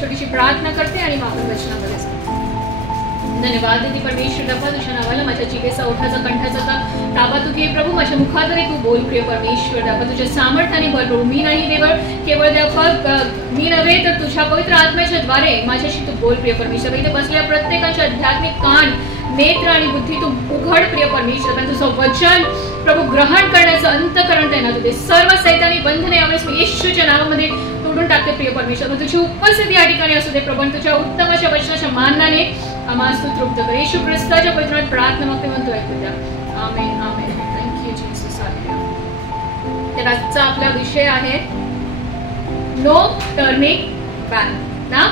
छोटीशी प्रार्थना करते आणि आपण वचनामध्ये जाऊ. धन्यवाद देते परमेश्वर बाबा, तुझ्या नावाला माझ्या जिभेचा ओठाचा कंठाचा ताबा तू घे प्रभू. माझ्या मुखाद्वारे तू बोल प्रिय परमेश्वर बाबा, तुझ्या सामर्थ्याने बोल प्रभू. मी नाही केवळ मी नव्हे तर तुझ्या पवित्र आत्म्याच्या द्वारे माझ्याशी तू बोल प्रिय परमेश्वर. इथे बसलेल्या प्रत्येकाच्या आध्यात्मिक कान, नेत्र आणि बुद्धी तू उघड प्रिय परमेश्वर. तुझं वचन प्रभू ग्रहण करण्याचं अंतःकरण त्यांना तू दे. सर्व सैतानी बंधने यावेळेस मी येशूच्या नावामध्ये तोडून टाकते प्रिय परमेश्वर. तुझी उपस्थिती या ठिकाणी असू दे प्रभू. तुझ्या उत्तम अशा वचनाच्या मानाने आम्हाला तू तृप्त कर. येशू ख्रिस्ताच्या पवित्र प्रार्थना मागते म्हणतो ऐकू द्या. आमेन आमेन. Thank you Jesus. तर आजचा आपला विषय आहे नो टर्निंग बॅक ना.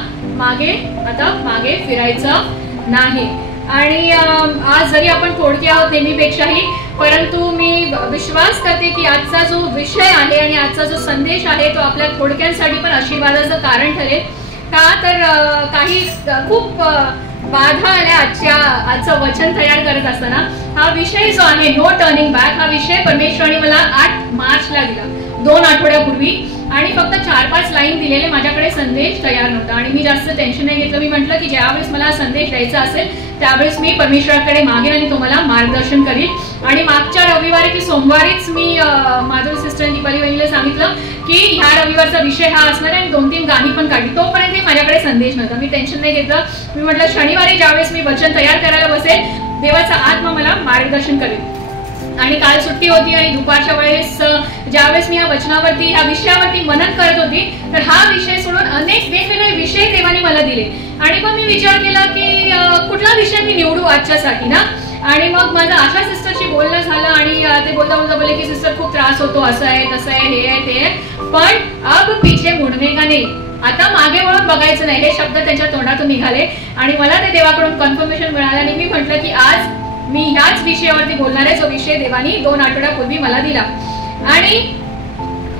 आता मागे फिरायचं नाही. आणि आज जरी आपण थोडके आहोत नेहमीपेक्षाही, परंतु मी विश्वास करते की आजचा जो विषय आहे आणि आजचा जो संदेश आहे तो आपल्या थोडक्यांसाठी पण आशीर्वादाचं कारण ठरेल. का तर काही खूप बाधा आल्या आजचं वचन तयार करत असताना. हा विषय जो आहे नो टर्निंग बॅक, हा विषय परमेश्वराने मला 8 मार्चला दिला, 2 आठवड्यापूर्वी. आणि फक्त 4-5 लाईन दिलेले, माझ्याकडे संदेश तयार नव्हता. आणि मी जास्त टेन्शन नाही घेतलं. मी म्हटलं की ज्यावेळेस मला संदेश द्यायचा असेल त्यावेळेस मी परमेश्वराकडे मागेन आणि तुम्हाला मार्गदर्शन करीन. आणि मागच्या रविवारी की सोमवारीच मी माधुरी सिस्टर दीपाली वहिनीला सांगितलं की ह्या रविवारचा विषय हा असणार आहे आणि 2-3 गाणी पण काढली. तोपर्यंत माझ्याकडे संदेश नव्हता. मी टेन्शन नाही घेतलं. मी म्हटलं शनिवारी ज्यावेळेस मी वचन तयार करायला बसेल देवाचा आत्मा मला मार्गदर्शन करेल. आणि काल सुट्टी होती आणि दुपारच्या वेळेस ज्यावेळेस मी या वचनावरती या विषयावरती मनन करत होती तर हा विषय सोडून अनेक वेगवेगळे विषय देवाने मला दिले. आणि मग मी विचार केला की कुठला विषय मी निवडू आजच्यासाठी ना. आणि मग माझं आशा सिस्टरशी बोलणं झालं आणि ते बोलता बोलता बोलले की सिस्टर खूप त्रास होतो, असं आहे तसं आहे, हे आहे ते आहे, पण अब पीछे मुडने का नाही, आता मागे वळून बघायचं नाही, हे शब्द त्यांच्या तोंडातून निघाले. आणि मला ते देवाकडून कन्फर्मेशन मिळालं आणि मी म्हटलं की आज मी ह्याच विषयावरती बोलणार आहे जो विषय देवानी 2 आठवड्यापूर्वी मला दिला. आणि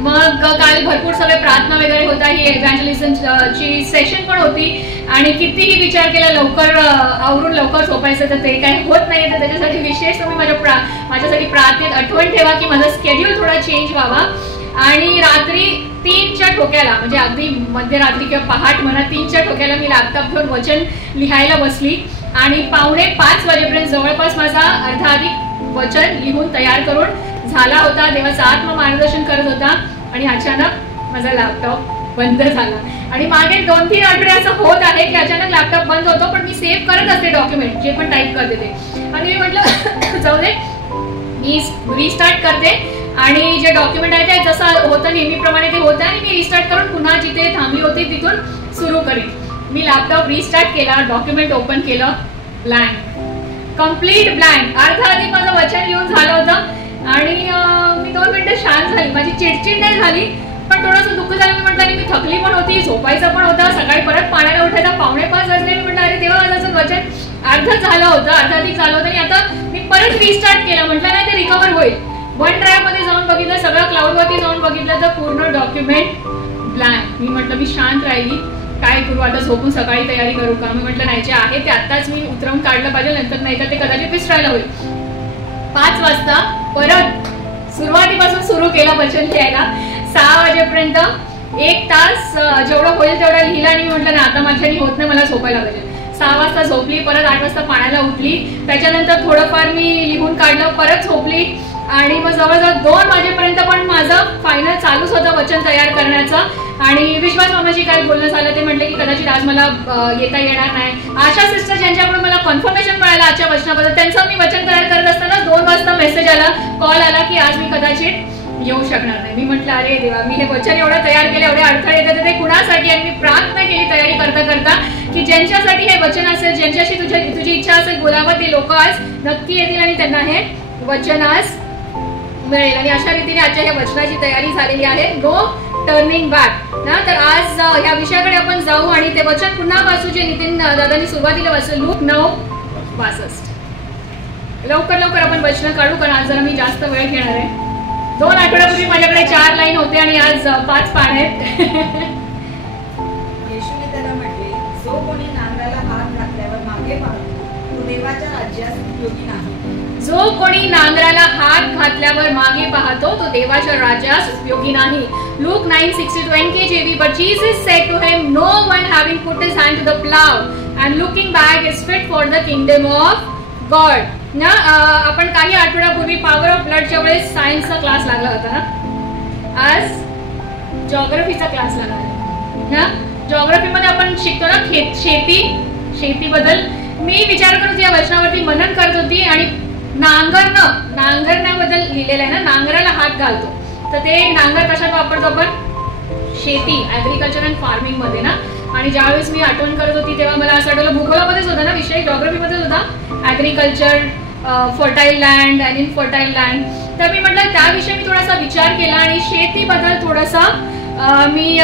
मग काल भरपूर सगळे प्रार्थना वगैरे होता, ही इव्हॅन्जलिझमची सेशन पण होती. आणि कितीही विचार केला लवकर आवरून लवकर झोपायचं तर ते काही होत नाही. तर त्याच्यासाठी विशेष तुम्ही माझ्यासाठी प्रार्थनेत आठवण ठेवा की माझा स्केड्यूल थोडा चेंज व्हावा. आणि रात्री 3च्या ठोक्याला, म्हणजे अगदी मध्यरात्री किंवा पहाट म्हणा, 3च्या ठोक्याला मी लॅपटॉप घेऊन वचन लिहायला बसली. आणि 4:45 वाजेपर्यंत जवळपास माझा अर्धाधिक वचन लिहून तयार करून झाला होता. देवाचा आत्मा मार्गदर्शन करत होता. आणि अचानक माझा लॅपटॉप बंद झाला. आणि मागे 2-3 आठवडे असं होत आहे की अचानक लॅपटॉप बंद होतो, पण मी सेव्ह करत असते डॉक्युमेंट जे पण टाईप करते ते. आणि मी म्हटलं जाऊ दे, मी रिस्टार्ट करते आणि जे डॉक्युमेंट आहे ते जसं होतं नेहमीप्रमाणे ते होतं आणि मी रिस्टार्ट करून पुन्हा जिथे थांबली होती तिथून सुरू करीन. मी लॅपटॉप रिस्टार्ट केला, डॉक्युमेंट ओपन केलं, ब्लँक, कम्प्लीट ब्लँक. अर्धाधिक माझं वचन लिहून झालं होतं. आणि मी 2 मिनिटं शांत झाली. माझी चिडचिड नाही झाली पण थोडंसं दुःख झालं. मी म्हटलं मी थकली पण होती, झोपायचं पण होतं, सकाळी परत पाण्याला उठायचं 4:45 वाजले. मी म्हटलं अरे तेव्हा माझं वचन अर्धच झालं होतं, अर्धाधिक झालं होतं. आणि आता मी परत रिस्टार्ट केलं. म्हटलं नाही ते रिकवर होईल. वन ड्राईव्ह मध्ये जाऊन बघितलं, सगळं क्लाउडवरती जाऊन बघितलं तर पूर्ण डॉक्युमेंट ब्लँक. मी म्हटलं मी शांत राहिली, काय करू आता, झोपून सकाळी तयारी करू का. मी म्हटलं नाही, जे आहे ते आत्ताच मी उतरवून काढलं पाहिजे, नंतर नाही तर ते कदाचित विसरायला होईल. 5 वाजता परत सुरुवातीपासून सुरू केलं वचन लिहायला. 6 वाजेपर्यंत 1 तास जेवढं होईल तेवढं लिहिलं. आणि मी म्हटलं ना आता माझ्यानी होत नाही, मला झोपायला पाहिजे. 6 वाजता झोपली, परत 8 वाजता पाण्याला उठली. त्याच्यानंतर थोडंफार मी लिहून काढलं, परत झोपली. आणि मग जवळजवळ 2 वाजेपर्यंत पण माझं फायनल चालूच होतं वचन तयार करण्याचं. आणि विश्वास मामाजी काय बोलणं झालं ते म्हटले की कदाचित आज मला येता येणार नाही. आशा सिस्टर ज्यांच्याकडून मला कन्फर्मेशन मिळालं आजच्या वचनाबद्दल, त्यांचं मी वचन तयार करत असताना 2 वाजता मेसेज आला, कॉल आला की आज मी कदाचित येऊ शकणार नाही. मी म्हटलं अरे देवा, मी हे वचन एवढं तयार केलं, एवढे अडथळे येतात ते कुणासाठी. आणि मी प्रार्थना केली तयारी करता करता की ज्यांच्यासाठी हे वचन असेल, ज्यांच्याशी तुझी इच्छा असेल बोलावं, ते लोक आज नक्की येतील आणि त्यांना हे वचन आज मिळेल. आणि अशा रीतीने आजच्या ह्या वचनाची तयारी झालेली आहे, नो टर्निंग बॅक ना. तर आज ह्या विषयाकडे आपण जाऊ आणि ते वचन पुन्हा वाचू जे नितीन दादांनी सुरुवातीला वाचलं, लूक 9:62. लवकर लवकर आपण वचन काढू कारण आज जरा मी जास्त वेळ घेणार आहे. 2 आठवड्यापूर्वी माझ्याकडे 4 लाईन होते आणि आज 5 पान आहेत. येशूने त्याला म्हटले, जो कोणी नांगराला हात घातल्यावर मागे पाहतो तो देवाच्या राज्यास उपयोगी नाही. जो कोणी नांगराला हात घातल्यावर मागे पाहतो तो देवाच्या राज्यास उपयोगी नाही. Luke 9:62 NKJV, but Jesus said to him, no one having put his hand to the plow and looking back is fit for the kingdom of God. ना आपण काही आठवड्यापूर्वी पॉवर ऑफ ब्लडच्या वेळेस सायन्सचा क्लास लागला होता ना, आज जॉग्राफीचा क्लास लागला ना. जॉग्राफीमध्ये आपण शिकतो ना शेतीबद्दल. मी विचार करत होती, या वचनावरती मनन करत होती आणि नांगरण्याबद्दल लिहिलेलं आहे ना, नांगराला हात घालतो. तर ते नांगर कशात वापरतो आपण? शेती, ऍग्रिकल्चर अँड फार्मिंग मध्ये ना. आणि ज्यावेळेस मी आठवण करत होती तेव्हा मला असं आठवलं, भूगोलामध्येच होता ना विषय, जॉग्राफीमध्येच होता, agriculture, fertile land and infertile land. तर मी म्हटलं त्याविषयी मी थोडासा विचार केला आणि शेतीबद्दल थोडासा मी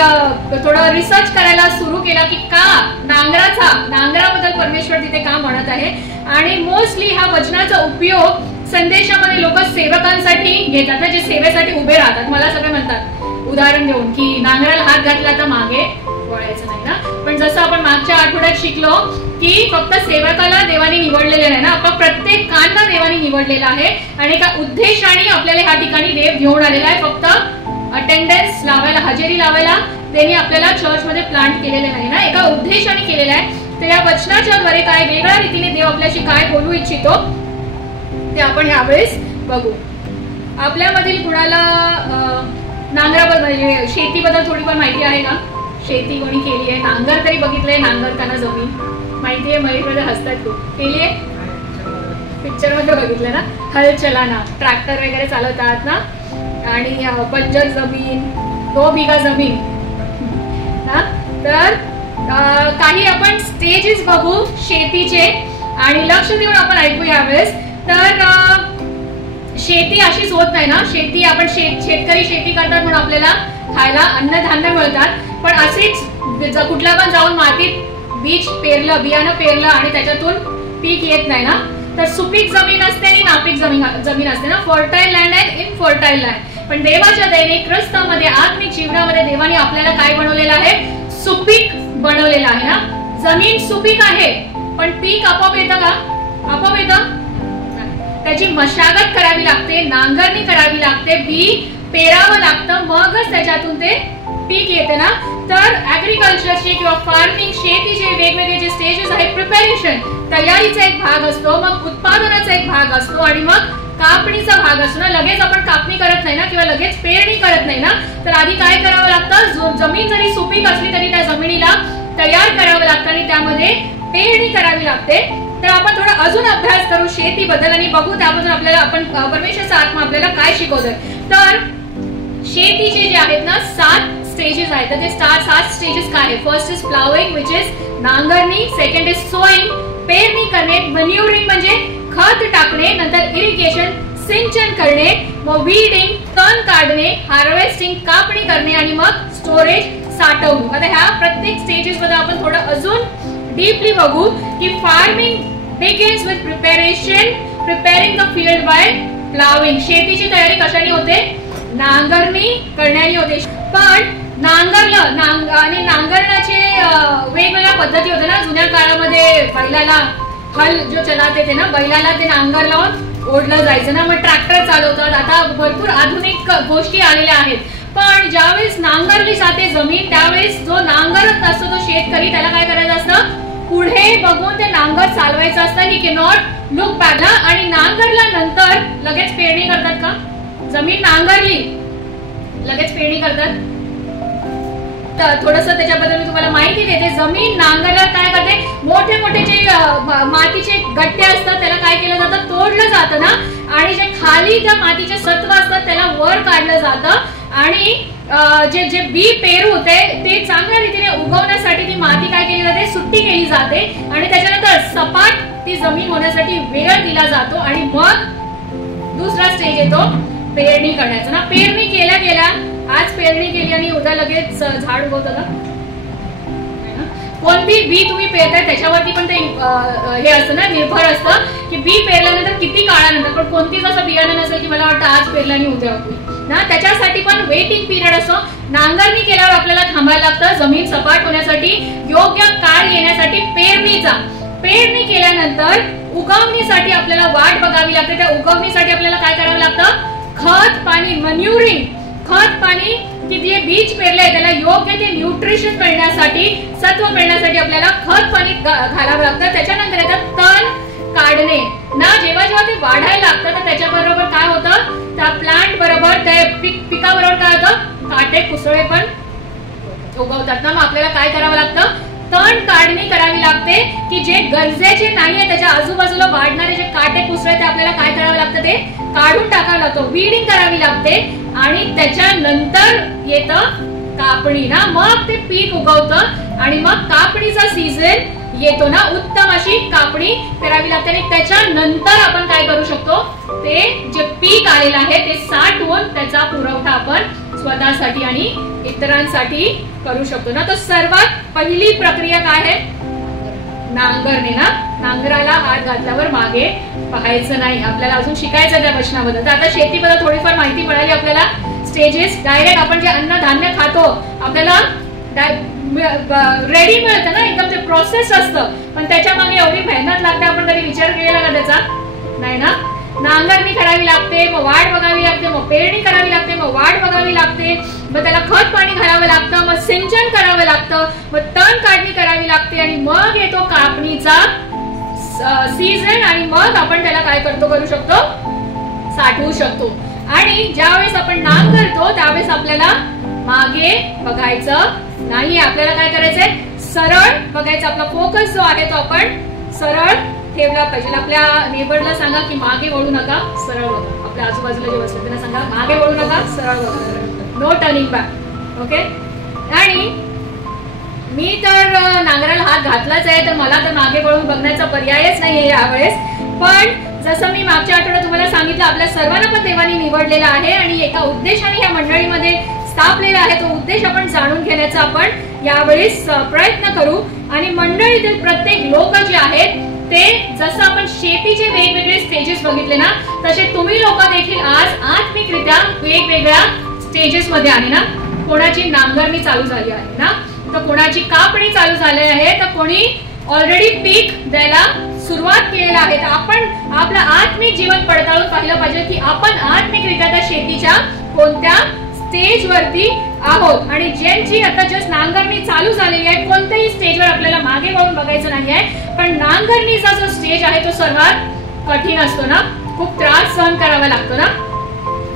थोडं रिसर्च करायला सुरू केला की का नांगराबद्दल परमेश्वर तिथे का म्हणत आहे. आणि मोस्टली हा वचनाचा उपयोग संदेशामध्ये लोक सेवकांसाठी घेतात ना, जे सेवेसाठी उभे राहतात. मला सगळे म्हणतात उदाहरण देऊन की नांगराला हात घातला तर मागे वळायचं नाही ना. पण जसं आपण मागच्या आठवड्यात शिकलो की फक्त सेवकाला देवाने निवडलेले नाही ना, आपण प्रत्येकांना देवाने निवडलेला आहे आणि एका उद्देशाने आपल्याला ह्या ठिकाणी देव घेऊन आलेला आहे. फक्त अटेंडन्स लावायला, हजेरी लावायला त्यांनी आपल्याला चर्चमध्ये प्लांट केलेलं नाही ना, एका उद्देशाने केलेलं आहे. तर या वचनाच्या द्वारे काय वेगळ्या रीतीने देव आपल्याशी काय बोलू इच्छितो ते आपण यावेळेस बघू. आपल्यामधील कुणाला नांगराबद्दल म्हणजे शेतीबद्दल थोडीफार माहिती आहे का? शेती कोणी केली आहे? नांगर तरी बघितलंय, नांगरताना जमीन माहिती आहे? मयूरमध्ये हसतात खूप. केली आहे? पिक्चर मध्ये बघितलं ना, हल चलाना, ट्रॅक्टर वगैरे चालवतात ना. आणि बंजर जमीन, 2 बिघा जमीन ना. तर काही आपण स्टेजेस बघू शेतीचे आणि लक्ष देऊन आपण ऐकू यावेळेस. तर शेती अशीच होत नाही ना. शेती आपण शेतकरी शेती करतात म्हणून आपल्याला खायला अन्नधान्य मिळतात. पण असेच कुठल्या पण जाऊन मातीत बीज पेरलं, बियाणं पेरलं आणि त्याच्यातून पीक येत नाही ना. तर सुपीक जमीन असते आणि नापीक जमीन असते ना. फर्टाईल लँड आहे, इनफर्टाईल लँड. पण देवाच्या दयेने ख्रिस्तामध्ये आत्मिक जीवनामध्ये देवाने आपल्याला काय बनवलेलं आहे? सुपीक बनवलेलं आहे ना. जमीन सुपीक आहे पण पीक आपोआप येतं का? आपोआप येतं? त्याची मशागत करावी लागते, नांगरणी करावी लागते, बी पेरावं लागतं, मगच त्याच्यातून ते पीक येते ना. तर ऍग्रिकल्चरचे किंवा फार्मिंग शेतीचे वेगवेगळे जे स्टेजेस आहेत, प्रिपरेशन, तयारीचा एक भाग असतो, मग उत्पादनाचा एक भाग असतो आणि मग कापणीचा भाग असतो ना. लगेच आपण कापणी करत नाही ना किंवा लगेच पेरणी करत नाही ना. तर आधी काय करावं लागतं? जमीन जरी सुपीक असली तरी त्या जमिनीला तयार करावं लागतं आणि त्यामध्ये पेरणी करावी लागते. तर आपण थोडा अजून अभ्यास करू शेतीबद्दल आणि बघू त्याबद्दल आपल्याला आपण परमेश्वराचा आत्मा आपल्याला काय शिकवतोय. तर शेतीचे जे आहेत ना 7 स्टेजेस आहेत. तर ते 7 स्टेजेस काय आहे? First is ploughing which is नांगरणी, सेकंड इज सोइंग पेरणी करणे, मॅन्युरिंग म्हणजे खत टाकणे, नंतर इरिगेशन सिंचन करणे, मग वीडिंग तण काढणे, हार्वेस्टिंग कापणी करणे आणि मग स्टोरेज साठवणूक. आता ह्या प्रत्येक स्टेजेस मध्ये आपण थोडं अजून डीपली बघू की farming begins with preparing the field by ploughing. शेतीची तयारी कशाने होते? नांगरणी करण्याने होते. पण नांगरलं आणि नांगरण्याचे वेगवेगळ्या पद्धती होत्या ना. जुन्या काळामध्ये बैलाला हल जो चलाते थे ना, बैलाला ते नांगर लावून ओढलं जायचं ना. मग ट्रॅक्टर चालवतात. आता भरपूर आधुनिक गोष्टी आलेल्या आहेत. पण ज्यावेळेस नांगरली जाते जमीन त्यावेळेस जो नांगरत असतो तो शेतकरी त्याला काय करायचं असतं? पुढे बघून ते नांगर चालवायचं असतं. ही कॅनॉट लुक बॅक. आणि नांगरला नंतर लगेच पेरणी करतात का? जमीन नांगरली लगेच पेरणी करतात? तर थोडस त्याच्याबद्दल मी तुम्हाला माहिती देते. जमीन नांगरल्यावर काय करते? मोठे मोठे जे मातीचे गट्टे असतात त्याला काय केलं जातं? तोडलं जातं ना. आणि जे खाली ज्या मातीचे सत्व असतात त्याला वर काढलं जातं आणि जे बी पेरू होते ते चांगल्या रीतीने उगवण्यासाठी ती माती काय केली जाते? सुट्टी केली जाते आणि त्याच्यानंतर सपाट ती जमीन होण्यासाठी वेळ दिला जातो आणि मग दुसरा स्टेज येतो पेरणी करण्याचा ना. पेरणी केल्या आज पेरणी केली आणि उद्या लगेच झाड उगवतं का? कोणती बी तुम्ही पेरताय त्याच्यावरती पण ते हे असतं ना, निर्भर असतं की बी पेरल्यानंतर किती काळानंतर. पण कोणतीच असं बियाणं नसेल की मला वाटतं आज पेरलं आणि उद्या ना. त्याच्यासाठी पण वेटिंग पिरियड असतो. नांगरणी केल्यावर आपल्याला थांबायला लागतं जमीन सपाट होण्यासाठी, योग्य काळ येण्यासाठी पेरणीचा. पेरणी केल्यानंतर उगवणीसाठी आपल्याला वाट बघावी लागते. त्या उगवणीसाठी आपल्याला काय करावं लागतं? खत पाणी, मॅन्युरिंग, खत पाणी की जे बीज पेरलंय त्याला योग्य ते न्यूट्रिशन मिळण्यासाठी, सत्व मिळण्यासाठी आपल्याला खत पाणी घालावं लागतं. त्याच्यानंतर येतं तण काढणे ना. जेव्हा जेव्हा ते वाढायला लागतं तर त्याच्याबरोबर काय होतं, त्या प्लांट बरोबर त्या पिकाबरोबर काय होतं, काटे कुसळे पण उगवतात ना. मग आपल्याला काय करावं लागतं, तण काढणी करावी लागते की जे गरजेचे नाहीये त्याच्या आजूबाजूला वाढणारे जे काटे कुसळे ते आपल्याला काय करावं लागतं, ते काढून टाकावं लागतं. वीडिंग करावी लागते आणि त्याच्यानंतर येतं कापणी ना. मग ते पीक उगवतं आणि मग कापणीचा सीझन येतो ना. उत्तम अशी कापणी करावी लागते आणि त्याच्यानंतर आपण काय करू शकतो, ते जे पीक आलेलं आहे ते साठवून त्याचा पुरवठा आपण स्वतःसाठी आणि इतरांसाठी करू शकतो ना. तर सर्वात पहिली प्रक्रिया काय आहे, नांगरणे ना. नांगराला हात घातल्यावर मागे पाहायचं नाही. आपल्याला अजून शिकायचं त्या वचनाबद्दल. तर आता शेतीबद्दल थोडीफार माहिती मिळाली आपल्याला. स्टेजेस, डायरेक्ट आपण जे अन्नधान्य खातो आपल्याला रेडी मिळतं ना, एकदम ते प्रोसेस असतं, पण त्याच्या मागे एवढी मेहनत लागते, आपण कधी विचार केलेला का त्याचा, नाही ना. नांगरणी करावी लागते, मग वाढ बघावी लागते, मग पेरणी करावी लागते, मग वाढ बघावी लागते, मग त्याला खत पाणी घालावं लागतं, मग सिंचन करावं लागतं, मग तण काढणी करावी लागते आणि मग येतो कापणीचा सीझन आणि मग आपण त्याला काय करू शकतो, साठवू शकतो. आणि ज्यावेळेस आपण नांगरतो त्यावेळेस आपल्याला मागे बघायचं नाही. आपल्याला काय करायचंय, सरळ बघायचं. आपला फोकस जो आहे तो आपण सरळ ठेवला पाहिजे. आपल्या नेबरला सांगा की मागे वळू नका, सरळ बघा. आपल्या आजूबाजूला जे बसले त्यांना सांगा मागे वळू नका, सरळ बघा, नो टर्निंग बॅक. ओके. आणि मी तर नांगराला हात घातलाच आहे, तर मला तर मागे वळून बघण्याचा पर्यायच नाहीये यावेळेस. पण जसं मी मागच्या आठवड्यात तुम्हाला सांगितलं, आपल्या सर्वांना पण देवानी निवडलेला आहे आणि एका उद्देशाने या मंडळीमध्ये स्थापलेला आहे. तो उद्देश आपण जाणून घेण्याचा आपण यावेळेस प्रयत्न करू. आणि मंडळीतील प्रत्येक लोक जे आहेत ते, जसं आपण शेतीचे वेगवेगळे स्टेजेस बघितले ना, तसे तुम्ही लोक देखील आज आत्मिकरित्या वेगवेगळ्या स्टेजेस मध्ये आहे ना. कोणाची नांगरणी चालू झाली आहे ना, तर कोणाची कापणी चालू झाली आहे, तर कोणी ऑलरेडी पीक द्यायला सुरुवात केलेला आहे. तर आपण आपलं आत्मिक जीवन पडताळून पाहिलं पाहिजे की आपण आत्मिकरित्या त्या शेतीच्या कोणत्या स्टेज वरती आहोत. आणि ज्यांची आता जस्ट नांगरणी चालू झालेली आहे, कोणत्याही स्टेजवर आपल्याला मागे वळून बघायचं नाहीये. पण नांगरणीचा जो स्टेज आहे तो सर्वात कठीण असतो ना. खूप त्रास सहन करावा लागतो ना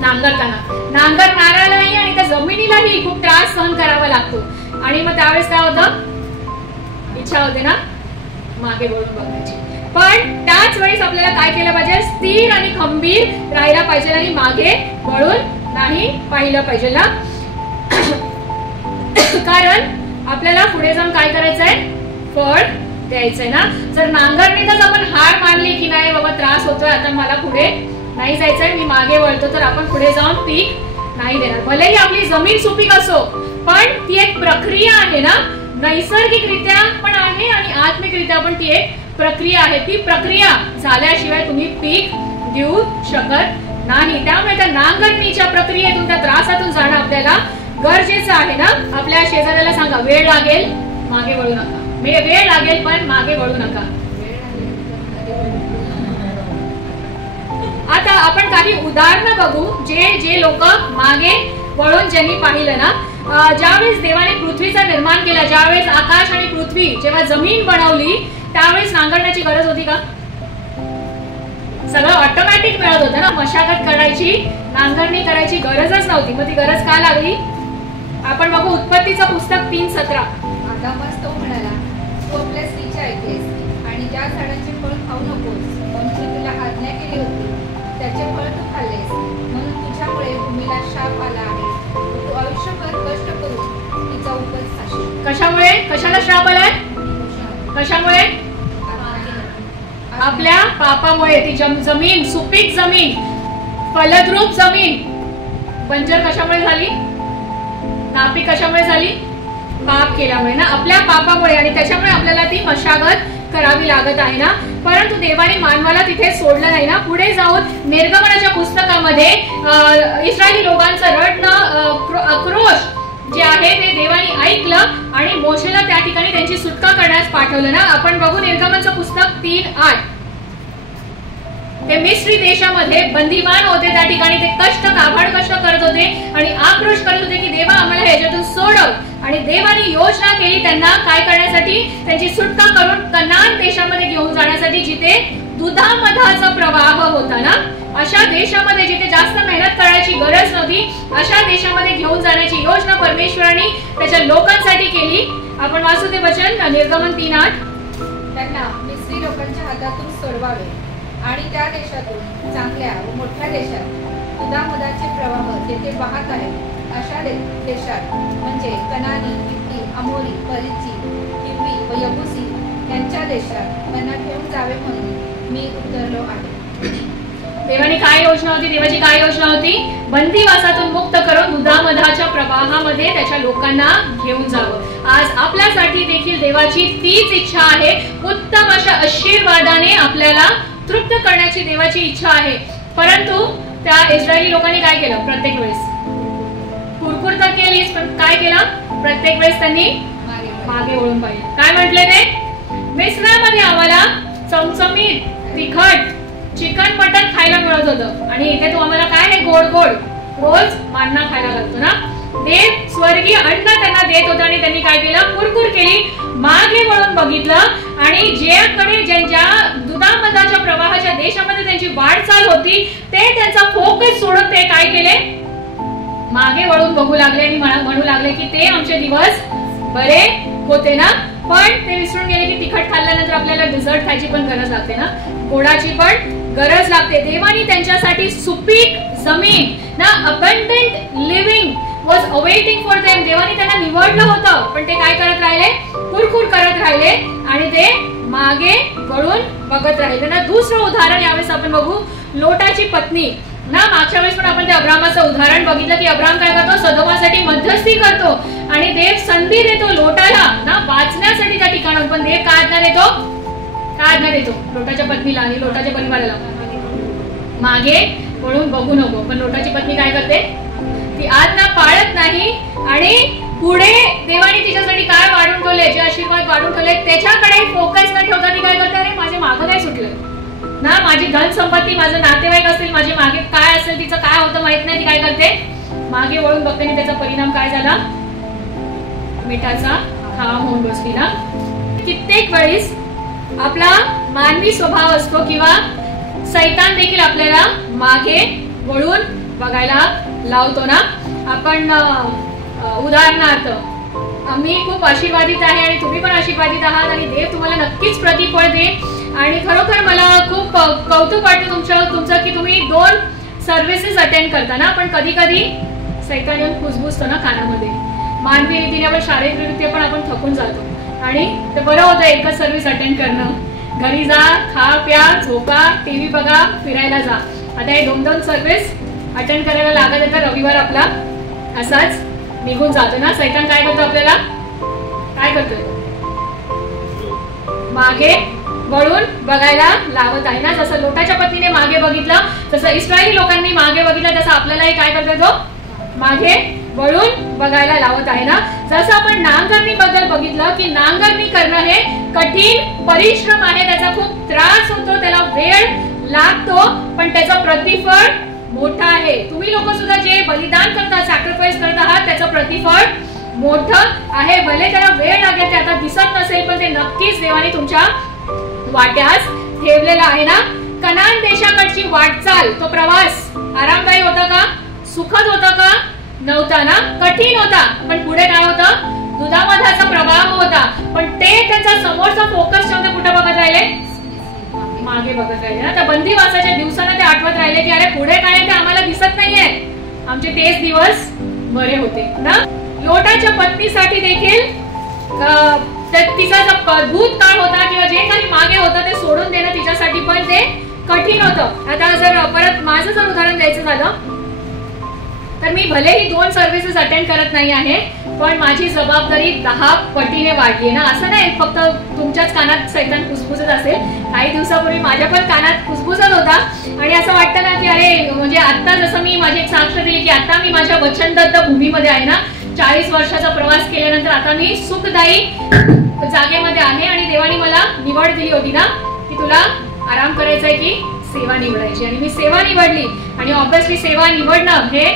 नांगरताना. नांगरणाऱ्यालाही आणि त्या जमिनीलाही खूप त्रास सहन करावा लागतो. आणि मग त्यावेळेस काय होतं, इच्छा होते ना मागे वळून बघण्याची. पण त्याच वेळेस आपल्याला काय केलं पाहिजे, स्थिर आणि खंबीर राहायला पाहिजे आणि मागे वळून नाही पाहिलं पाहिजे ना. कारण आपल्याला पुढे जाऊन काय करायचंय, फळ द्यायचंय ना. जर नांगरणीतच आपण हार मानली की नाही बाबा त्रास होतोय, आता मला पुढे नाही जायचंय, मी मागे वळतो, तर आपण पुढे जाऊन पीक नाही देणार. भलेही आपली जमीन सुपीक असो, पण ती एक प्रक्रिया आहे ना. नैसर्गिकरित्या पण आहे आणि आत्मिकरित्या पण ती एक प्रक्रिया आहे. ती प्रक्रिया झाल्याशिवाय तुम्ही पीक देऊ शकत नाही. त्यामुळे त्या नांगरणीच्या प्रक्रियेतून, त्या त्रासातून जाणं आपल्याला गरजेचं आहे ना. आपल्या शेजाऱ्याला सांगा, वेळ लागेल मागे वळू नका. वेळ लागेल पण मागे वळू नका. आता आपण काही उदाहरणं बघू जे लोक मागे वळून ज्यांनी पाहिलं ना. ज्यावेळेस देवाने पृथ्वीचा निर्माण केला, ज्यावेळेस आकाश आणि पृथ्वी जेव्हा जमीन बनवली, त्यावेळेस नांगरण्याची गरज होती का? सगळं ऑटोमॅटिक मिळत होतं ना. मशागत करायची, नांगरणी करायची गरजच नव्हती. मग ती गरज का लागली? आपण बघू उत्पत्तीचं पुस्तक 3:17. आदामास तो म्हणाला, तू आपल्या स्त्रीचे ऐकलेस आणि ज्या झाडाचे फळ खाऊ नकोस, पण मी तुला आज्ञा केली होती त्याचे फळ तू खाल्लेस, म्हणून तुझ्यामुळे भूमीला शाप आला आहे. तू आयुष्यभर कष्ट करून तिचा उपज खाशील. कशामुळे? कशाला शाप आलाय? कशामुळे? आपल्या पापामुळे. ती जमीन, सुपीक जमीन, फलद्रूप जमीन बंजर कशामुळे झाली? नापीक कशामुळे झाली? पाप केल्यामुळे ना, आपल्या पापामुळे. आणि त्याच्यामुळे आपल्याला ती मशागत करावी लागत आहे ना. परंतु देवाने मानवाला तिथे सोडलं नाही ना. पुढे जाऊन निर्गमनाच्या पुस्तकामध्ये इस्रायली लोकांचं रडणं, आक्रोश जे आहे ते देवाने ऐकलं आणि मोशेला त्या ठिकाणी त्यांची सुटका करण्यास पाठवलं ना. आपण बघू निर्गमनचं पुस्तक 3:8. ते मिस्री देशामध्ये बंदीवान होते, त्या ठिकाणी ते काबाड कष्ट करत होते आणि आक्रोश करत होते की देवा आम्हाला ह्याच्यातून सोडव. आणि देवाने योजना केली त्यांना काय करण्यासाठी, त्यांची सुटका करून कनान देशामध्ये घेऊन जाण्यासाठी, जिथे दुधामधाचा प्रवाह होता ना, अशा देशामध्ये जिथे जास्त मेहनत करण्याची गरज नव्हती, अशा देशामध्ये घेऊन जाण्याची योजना परमेश्वराने त्याच्या लोकांसाठी केली. आपण वाचू ते वचन निर्गमन 3:8. त्यांना मिस्री लोकांच्या हातातून सोडवावे आणि त्या देशातून चांगल्या व मोठ्या देशात दुधामधाचे प्रवाह जेथे वाहत आहेत अशा देशात, म्हणजे कनानी, हित्ती, अमोरी, परिज्जी, हिव्वी व यबुसी यांच्या देशात त्यांना घेऊन जावे म्हणून मी उतरलो आहे. देवाची काय योजना होती? देवाची काय योजना होती? बंदीवासातून मुक्त करून दुधामधाच्या प्रवाहामध्ये त्याच्या लोकांना घेऊन जावं. आज आपल्यासाठी देखील देवाची तीच इच्छा आहे. उत्तम अशा आशीर्वादाने आपल्याला तृप्त करण्याची देवाची इच्छा आहे. परंतु त्या इस्रायली लोकांनी काय केलं? प्रत्येक वेळेस कुरकुर तर केलीच, पण काय केलं? प्रत्येक वेळेस त्यांनी मागे वळून पाहिजे. काय म्हटले ते? मिस्रामध्ये आम्हाला चमचमीत तिखट चिकन मटन खायला मिळत होतं आणि इथे तू आम्हाला काय आहे गोड गोड रोज मान्ना खायला घालतो ना. देव स्वर्गीय अन्न त्यांना देत होता आणि त्यांनी काय केलं? कुरकुर केली, मागे वळून बघितलं आणि ज्या दुधामधाच्या प्रवाहाच्या देशामध्ये त्यांची वाटचाल होती ते त्यांचा फोकस सोडून ते काय केले? मागे वळून बघू लागले आणि म्हणू लागले की ते आमचे दिवस बरे होते ना. पण ते विसरून गेले की तिखट खाल्ल्यानंतर आपल्याला डिझर्ट खायची पण गरज लागते ना, गोडाची पण गरज लागते. देवानी त्यांच्यासाठी सुपीक जमीन ना, abundant living was awaiting for them. देवानी त्यांना निवडलं होतं, पण ते काय करत राहिले? कुरकुर करत राहिले आणि ते मागे वळून बघत राहिले ना. दुसरं उदाहरण यावेळेस आपण बघू, लोटाची पत्नी ना. मागच्या वेळेस पण आपण ते अब्रामाचं उदाहरण बघितलं की अब्राम काय करतो? सदोमासाठी मध्यस्थी करतो आणि देव संधी देतो लोटाला ना वाचण्यासाठी त्या ठिकाणावर. पण देव काय आज्ञा देतो? काय आज्ञा देतो? लोटाच्या पत्नीला आणि लोटाच्या परिवाराला मागे वळून बघू नको. पण लोटाची पत्नी काय करते? ती आज्ञा पाळत नाही आणि पुढे देवाने तिच्यासाठी काय वाढून ठेवले, जे आशीर्वाद वाढून ठेवले त्याच्याकडे फोकस न ठेवता ती काय करते? अरे माझे मागं काय सुटलं ना, माझी धन संपत्ती, माझं नातेवाईक असतील, माझे मागे काय असेल, तिचं काय होतं माहित नाही, ती काय करते? मागे वळून बघते आणि त्याचा परिणाम काय झाला? मिठाचा खाम होऊन बसली ना. कित्येक वेळेस आपला मानवी स्वभाव असतो किंवा सैतान देखील आपल्याला मागे वळून बघायला लावतो ना. आपण उदाहरणार्थ आम्ही खूप आशीर्वादित आहे आणि तुम्ही पण आशीर्वादित आहात आणि देव तुम्हाला नक्कीच प्रतिफळ देईल. आणि खरोखर मला खूप कौतुक वाटतं तुमचं की तुम्ही 2 सर्व्हिसेस अटेंड करता ना. पण कधी कधी सैतान येऊन कुजबुजतो ना कानामध्ये. मानवी रीतीने आपण शारीरिकरित्या पण आपण थकून जातो आणि ते बरं होतं एकच सर्व्हिस अटेंड करणं. घरी जा, खा प्या, झोपा, टीव्ही बघा, फिरायला जा. आता हे 2-2 सर्व्हिस अटेंड करायला लागत आहे तर रविवार आपला असाच निघून जातो ना. सैतान काय करतो? आपल्याला काय करतो? मागे वळून बघायला लावत आहे ना. जसं लोटाच्या पत्नीने मागे बघितलं, तसं इस्रायली लोकांनी मागे बघितलं, तसं आपल्यालाही काय करतो? तो मागे वळून बघायला लावत आहे ना. जसं आपण नांगरणी बद्दल बघितलं की नांगरणी करणं हे कठीण परिश्रम आहे, त्याचा खूप त्रास होतो, त्याला वेळ लागतो, पण त्याचं प्रतिफळ मोठं आहे. तुम्ही लोक सुद्धा जे बलिदान करतात, सॅक्रिफाईस करत आहात, त्याचं प्रतिफळ मोठं आहे. भले त्याला वेळ लागेल, ते आता दिसत नसेल, पण ते नक्कीच देवाने तुमच्या वाट्यास ठेवलेला आहे ना. कनान देशाकडची वाटचाल, तो प्रवास आरामदायी होता का? सुखद होता का? नव्हता ना. कठीण होता. पण पुढे काय होतं? दुधामधाचा प्रवाह होता. पण ते त्यांचा समोरचा फोकस ठेवून कुठे बघत राहिले? मागे बघत राहिले ना. त्या बंदीवासाच्या दिवसांना ते आठवत राहिले की अरे पुढे काय ते आम्हाला दिसत नाहीये, आमचे तेच दिवस बरे होते ना. लोटाच्या पत्नीसाठी देखील तिचा जो भूतकाळ होता किंवा जे काही मागे होतं ते सोडून देणं तिच्यासाठी पण ते कठीण होतं. आता जर परत माझं जर उदाहरण द्यायचं झालं तर मी भलेही 2 सर्व्हिसेस अटेंड करत नाही आहे, पण माझी जबाबदारी 10 पटीने वाढली ना. असं नाही फक्त तुमच्याच कानात सैतान कुजबुजत असेल, काही दिवसापूर्वी माझ्या पण कानात कुजबुजत होता आणि असं वाटतं ना की अरे म्हणजे आता जसं मी माझी एक साक्ष दिली की आता मी माझ्या वचनबद्ध भूमीमध्ये आहे ना. 40 वर्षाचा प्रवास केल्यानंतर आता मी सुखदायी जागेमध्ये आहे आणि देवाने मला निवड दिली होती ना की तुला आराम करायचा आहे की सेवा निवडायची आणि मी सेवा निवडली. आणि ऑब्व्हियसली सेवा निवडणं हे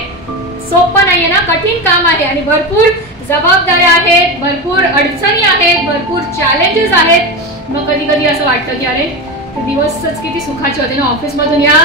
सोपं नाहीये ना, कठीण काम आहे आणि भरपूर जबाबदाऱ्या आहेत, भरपूर अडचणी आहेत, भरपूर चॅलेंजेस आहेत. मग कधी कधी असं वाटतं की अरे ते दिवसच किती सुखाचे होते ना, ऑफिस मधून या,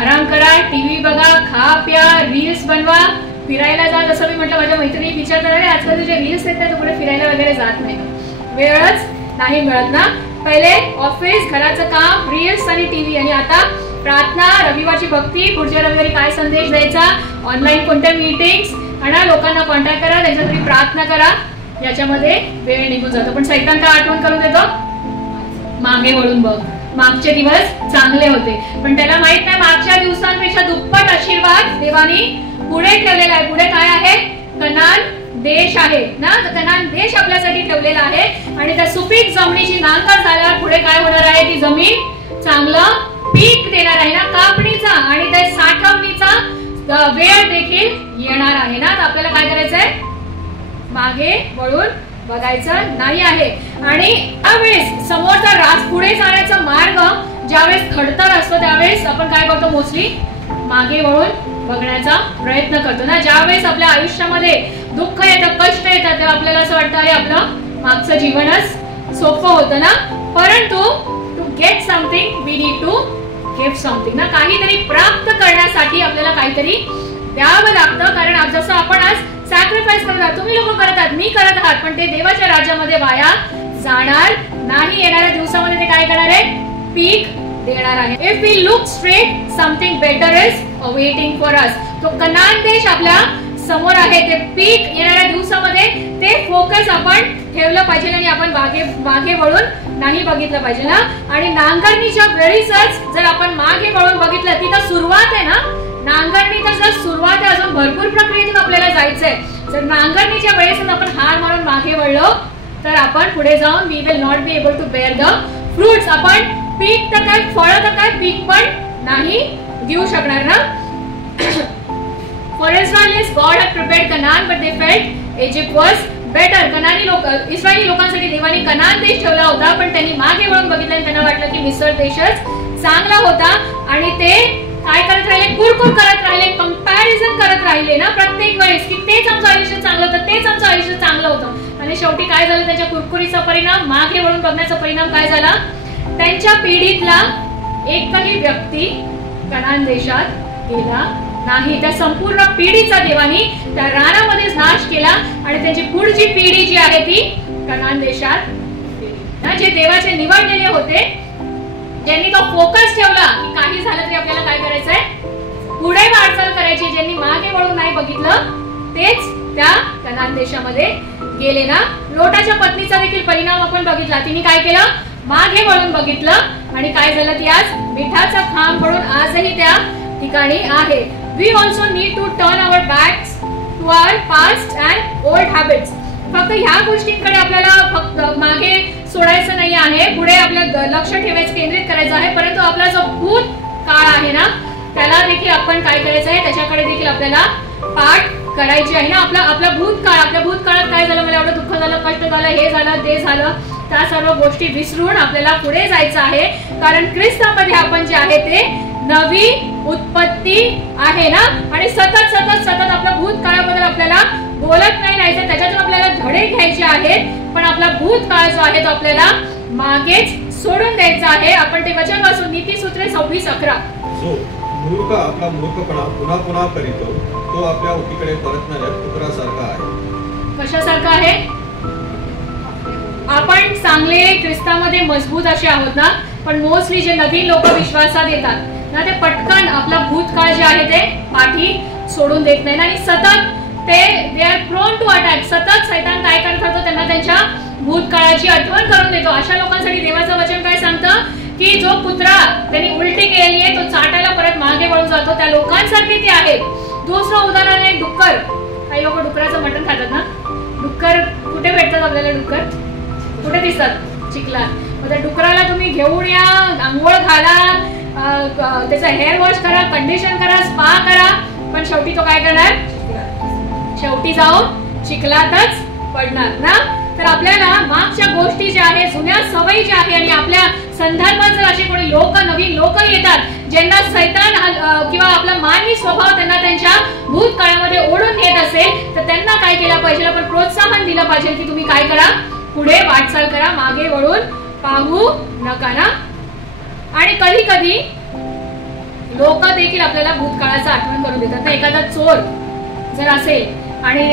आराम करा, टीव्ही बघा, खा प्या, रील्स बनवा, फिरायला जा. जसं मी म्हटलं माझ्या मैत्रिणी विचारतात अरे आजकाल तुझे रील्स येत नाही, तू पुढे फिरायला वगैरे जात नाही का? वेळच नाही मिळत ना. पहिले ऑफिस, घराचं काम, रील्स आणि टीव्ही, आणि आता प्रार्थना, रविवारची भक्ती, पुढच्या रविवारी काय संदेश द्यायचा, ऑनलाईन कोणत्या मीटिंग्स, आणि लोकांना कॉन्टॅक्ट करा, त्यांच्यासाठी प्रार्थना करा, याच्यामध्ये वेळ निघून जातो. पण सैतान काय आठवण करून देतो? मागे वळून बघ, मागचे दिवस चांगले होते. पण त्याला माहित नाही मागच्या दिवसांपेक्षा दुप्पट आशीर्वाद देवानी पुढे ठेवलेला आहे. पुढे काय आहे? कनान देश आहे ना, कनान देश आपल्यासाठी ठेवलेला आहे. आणि त्या सुपीक जमिनीची नांगर झाल्यावर पुढे काय होणार आहे? ती जमीन चांगलं पीक देणार आहे ना, कापणीचा आणि त्या साठवणीचा वेळ देखील येणार आहे ना. तर आपल्याला काय करायचंय? मागे वळून बघायचं नाही आहे. आणि त्यावेळेस समोरचा पुढे जाण्याचा मार्ग ज्यावेळेस खडतर असतो त्यावेळेस आपण काय करतो? मोस्टली मागे वळून बघण्याचा प्रयत्न करतो ना. ज्यावेळेस आपल्या आयुष्यामध्ये दुःख येतं, कष्ट येतात, तेव्हा आपल्याला असं वाटतं अरे आपलं मागचं जीवनच सोपं होतं ना. परंतु to get something we need to give something ना. काहीतरी प्राप्त करण्यासाठी आपल्याला काहीतरी द्यावं लागतं. कारण जसं आपण आज सॅक्रिफाईस करत आहात, तुम्ही लोक करत आहात, मी करत आहात, पण ते देवाच्या राज्यामध्ये वाया जाणार नाही. येणाऱ्या दिवसामध्ये ते काय करणार आहे? पीक देणार आहे. If we look straight something better is awaiting for us. तो कनान देश आपल्या समोर आहे, ते पीक येणाऱ्या दिवसामध्ये ते फोकस आपण ठेवलं पाहिजे आणि आपण मागे वळून नाही बघितलं पाहिजे ना. आणि नांगरणीच्या वेळीच जर आपण मागे वळून बघितलं, ती तर सुरुवात आहे ना. नांगरणी तर जर सुरुवात आहे, अजून भरपूर प्रक्रियेतून आपल्याला जायचंय. जर नांगरणीच्या वेळेस आपण हार मारून मागे वळलो तर आपण पुढे जाऊन we will not be able to bear the fruits. आपण पीक तर काय, फळं तर काय, पीक पण नाही घेऊ शकणार ना. For Israelis, God had prepared Canaan, but they felt Egypt was better. Israeli लोकांसाठी देवाने कनान देश ठेवला होता, पण त्यांनी मागे वळून बघितलं आणि त्यांना वाटलं की मिसर देशच चांगला होता. आणि ते काय करत राहिले? कुरकुर करत राहिले, कंपॅरिझन करत राहिले ना प्रत्येक वेळेस की तेच आमचं आयुष्य चांगलं होतं, तेच आमचं आयुष्य चांगलं होतं. आणि शेवटी काय झालं? त्यांच्या कुरकुरीचा परिणाम, मागे वळून बघण्याचा परिणाम काय झाला? त्यांच्या पिढीतला एकही व्यक्ती कनान देशात गेला नाही. त्या संपूर्ण पिढीचा देवानी त्या रानामध्येच नाश केला आणि त्यांची पुढची पिढी जी आहे ती कनान देशात गेली. जे देवाचे निवडलेले होते, ज्यांनी तो फोकस ठेवला की काही झालं तरी आपल्याला काय करायचंय? पुढे वाटचाल करायची. ज्यांनी मागे वळून नाही बघितलं तेच त्या कनान देशामध्ये गेले ना. लोटाच्या पत्नीचा देखील परिणाम आपण बघितला. तिने काय केलं? मागे वळून बघितलं आणि काय झालं? ती आज मिठाचा खांब पडून आजही त्या ठिकाणी आहे. We also need to turn our backs to our past and old habits. फक्त ह्या गोष्टींकडे आपल्याला फक्त मागे सोडायचं नाही आहे, पुढे आपलं लक्ष ठेवायचं, केंद्रित करायचं आहे. परंतु आपला जो भूत काळ आहे ना, त्याला देखील आपण काय करायचं आहे? त्याच्याकडे देखील आपल्याला पाठ करायची आहे ना. आपला भूतकाळ, आपल्या भूतकाळात काय झालं, मला एवढं दुःख झालं, कष्ट झालं, हे झालं, ते झालं, त्या सर्व गोष्टी विसरून आपल्याला पुढे जायचं आहे. कारण ख्रिस्तामध्ये आपण जे आहे ते नवी उत्पत्ती आहे ना. आणि सतत सतत सतत आपल्या भूतकाळाबद्दल आपल्याला बोलत नाही राहायचं, त्याच्यातून आपल्याला धडे घ्यायचे आहेत. पण आपला भूतकाळ जो आहे तो आपल्याला मागेच सोडून द्यायचा आहे. आपण ते वचन वाचून नीतिसूत्रे 26:11. जो मूर्ख आपला मूर्खपणा पुन्हा पुन्हा करीतो, तो आपल्या उतीकडे परतणाऱ्या कुत्रासारखा आहे. कशासारखा आहे? आपण चांगले ख्रिस्तामध्ये मजबूत असे आहोत ना, पण मोस्टली जे नवीन लोक विश्वासात येतात ना, ते पटकन आपला भूतकाळ जे आहे ते पाठी सोडून देत नाही. आणि सतत they are prone to attack. सतत सैतान काय करत राहतो? त्यांना त्यांच्या भूतकाळाची आठवण करून देतो. अशा लोकांसाठी देवाचं वचन काय सांगतं? की जो कुत्रा त्यांनी उलटी केलेली आहे तो चाटायला परत मागे वळून जातो, त्या लोकांसारखे ते आहे. दुसरं उदाहरण आहे डुक्कर. काही लोक डुकराचं मटण खातात ना. डुक्कर कुठे भेटतात आपल्याला? डुक्कर कुठे दिसतात? चिखलात. मग त्या डुकराला तुम्ही घेऊन या, आंघोळ घाला, त्याचा हेअर वॉश करा, कंडिशन करा, स्पा करा, पण शेवटी तो काय करणार? शेवटी जाऊन चिखलातच पडणार ना. तर आपल्याला मागच्या गोष्टी ज्या आहेत, जुन्या सवयी ज्या आहेत, आणि आपल्या संदर्भात जर असे कोणी लोक, नवीन लोक येतात ज्यांना सैतान किंवा आपला मानवी स्वभाव त्यांना त्यांच्या भूतकाळामध्ये ओढून नेत असेल तर त्यांना काय केलं पाहिजे, आपण प्रोत्साहन दिलं पाहिजे की तुम्ही काय करा, पुढे वाटचाल करा, मागे वळून पाहू नका ना. आणि कधी कधी लोक देखील आपल्याला भूतकाळाचं आठवण करून देतात ना. एखादा चोर जर असेल आणि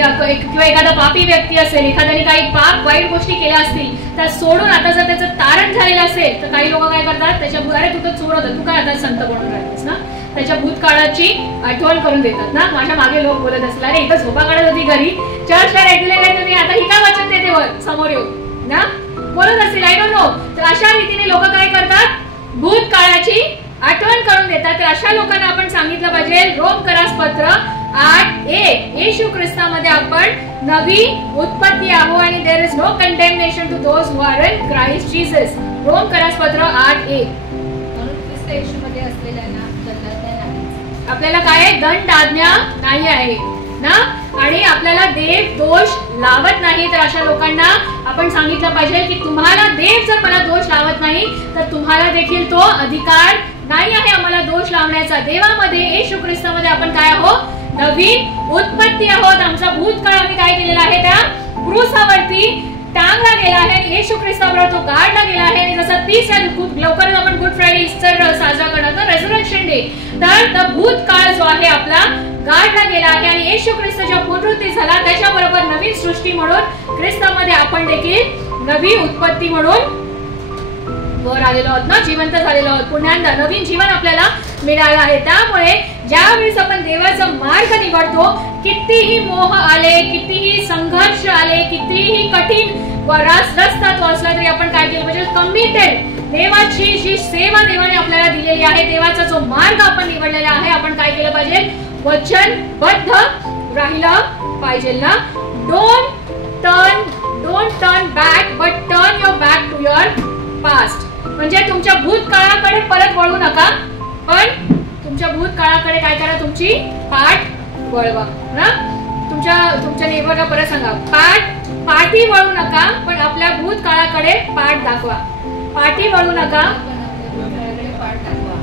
किंवा एखादा पापी व्यक्ती असेल, एखाद्याने काही पाप वाईट गोष्टी केल्या असतील, त्या सोडून आता जर त्याचं तारण झालेलं असेल तर काही लोक काय करतात, त्याच्या अरे तू तर चोर होता, तू काय आता संत बनून राहिलीस ना, त्याच्या भूतकाळाची आठवण करून देतात ना. माझ्या मागे लोक बोलत असतील, अरे इथं झोपा काढत होती घरी, चर्चला रेग्युलर आहे तुम्ही, आता ही काय वचन देते वर समोर येऊ ना, बोलत असतील, आय डोंट नो. तर अशा रीतीने लोक काय करतात, भूतकाळाची आठवण करून देतात. तर अशा लोकांना आपण सांगितलं पाहिजे, रोमकरास पत्र 8:1 येशू ख्रिस्तामध्ये आपण नवी उत्पत्ती आहो आणि there is no condemnation to those who are in Christ Jesus. रोमकरास पत्र 8:1. म्हणून ख्रिस्त येशूमध्ये असलेल्यांना दंडाज्ञा नाही. आपल्याला काय आहे, दंड आज्ञा नाही आहे ना. आणि आपल्याला देव दोष लावत नाही. तर अशा लोकांना आपण सांगितलं पाहिजे की तुम्हाला देव जर मला दोष लावत नाही तर तुम्हाला देखील तो अधिकार नाही आहे आम्हाला दोष लावण्याचा. देवामध्ये येशू ख्रिस्तामध्ये आपण काय आहोत, नवीन उत्पत्ती आहोत. आमचा भूतकाळ आम्ही काय केलेला आहे, त्या क्रूसावरती टांगला गेला आहे आणि येशू ख्रिस्ताबरोबर तो गाडला गेला आहे. आणि जसं 30 लवकरच आपण गुड फ्रायडे ईस्टर साजरा करणार, रेझरेक्शन डे, तर भूतकाळ जो आहे आपला गाडला गेला आहे आणि येशू ख्रिस्ताच्या पुनरुत्थान झाला, त्याच्याबरोबर नवीन सृष्टी म्हणून ख्रिस्तामध्ये आपण देखील नवी उत्पत्ती म्हणून वर आलेलो आहोत ना, जिवंत झालेलो आहोत. पुन्हा नवीन जीवन आपल्याला मिळालं आहे. त्यामुळे ज्यावेळेस आपण देवाचा मार्ग निवडतो, कितीही मोह आले, कितीही संघर्ष आले, कितीही कठीण रस्ता तो असला तरी आपण काय केलं पाहिजे, कमिटेड देवाची जी सेवा देवाने आपल्याला दिलेली आहे, देवाचा जो मार्ग आपण निवडलेला आहे, आपण काय केलं पाहिजे, वचनबद्ध राहिलं पाहिजे ना. Don't turn back but turn your back to your past. म्हणजे तुमच्या भूतकाळाकडे परत वळू नका, पण तुमच्या भूतकाळाकडे काय करा, तुमची पाठ वळवा ना. तुमच्या नेबरला परत सांगा, पाठी वळू नका पण आपल्या भूतकाळाकडे पाठ दाखवा. पाठी वळू नका, पाठ दाखवा.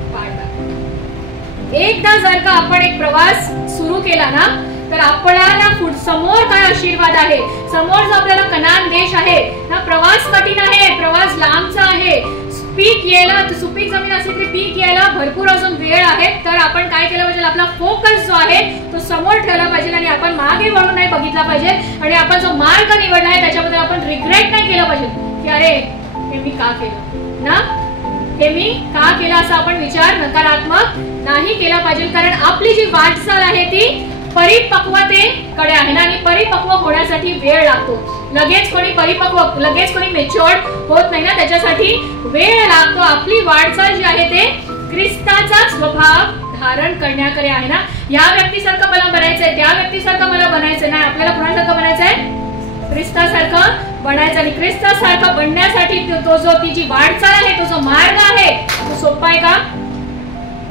एकदा जर का आपण एक प्रवास सुरू केला ना, तर आपल्याला समोर काय आशीर्वाद आहे, समोर जो आपल्याला कनान देश आहे ना, प्रवास कठीण आहे, प्रवास लांबचा आहे, पीक यायला, सुपीक जमीन असली तरी पीक यायला भरपूर अजून वेळ आहे. तर आपण काय केलं पाहिजे, आपला फोकस जो आहे तो समोर ठेवला पाहिजे आणि आपण मागे वळून नाही बघितला पाहिजे. आणि आपण जो मार्ग निवडला आहे त्याच्याबद्दल आपण रिग्रेट नाही केलं पाहिजे की अरे हे मी का केलं ना, हे मी का केलं, असा आपण विचार नकारात्मक नाही केला पाहिजे. कारण आपली जी वाटचाल आहे ती परिपक्वतेकडे आहे ना, आणि परिपक्व होण्यासाठी वेळ लागतो. लगेच कोणी परिपक्व, लगेच कोणी मेच्युअर्ड होत नाही ना, त्याच्यासाठी वेळ लागतो. आपली वाटचाल जी आहे ते ख्रिस्ताचा स्वभाव धारण करण्याकडे आहे ना. या व्यक्तीसारखं मला बनायचंय, त्या व्यक्तीसारखं मला बनायचंय नाही, आपल्याला कुणासारखं बनायचंय, ख्रिस्तासारखं बनायचं. आणि ख्रिस्तासारखं बनण्यासाठी तो जो ती जी वाटचाल आहे, तो जो मार्ग आहे, तो सोपा आहे का,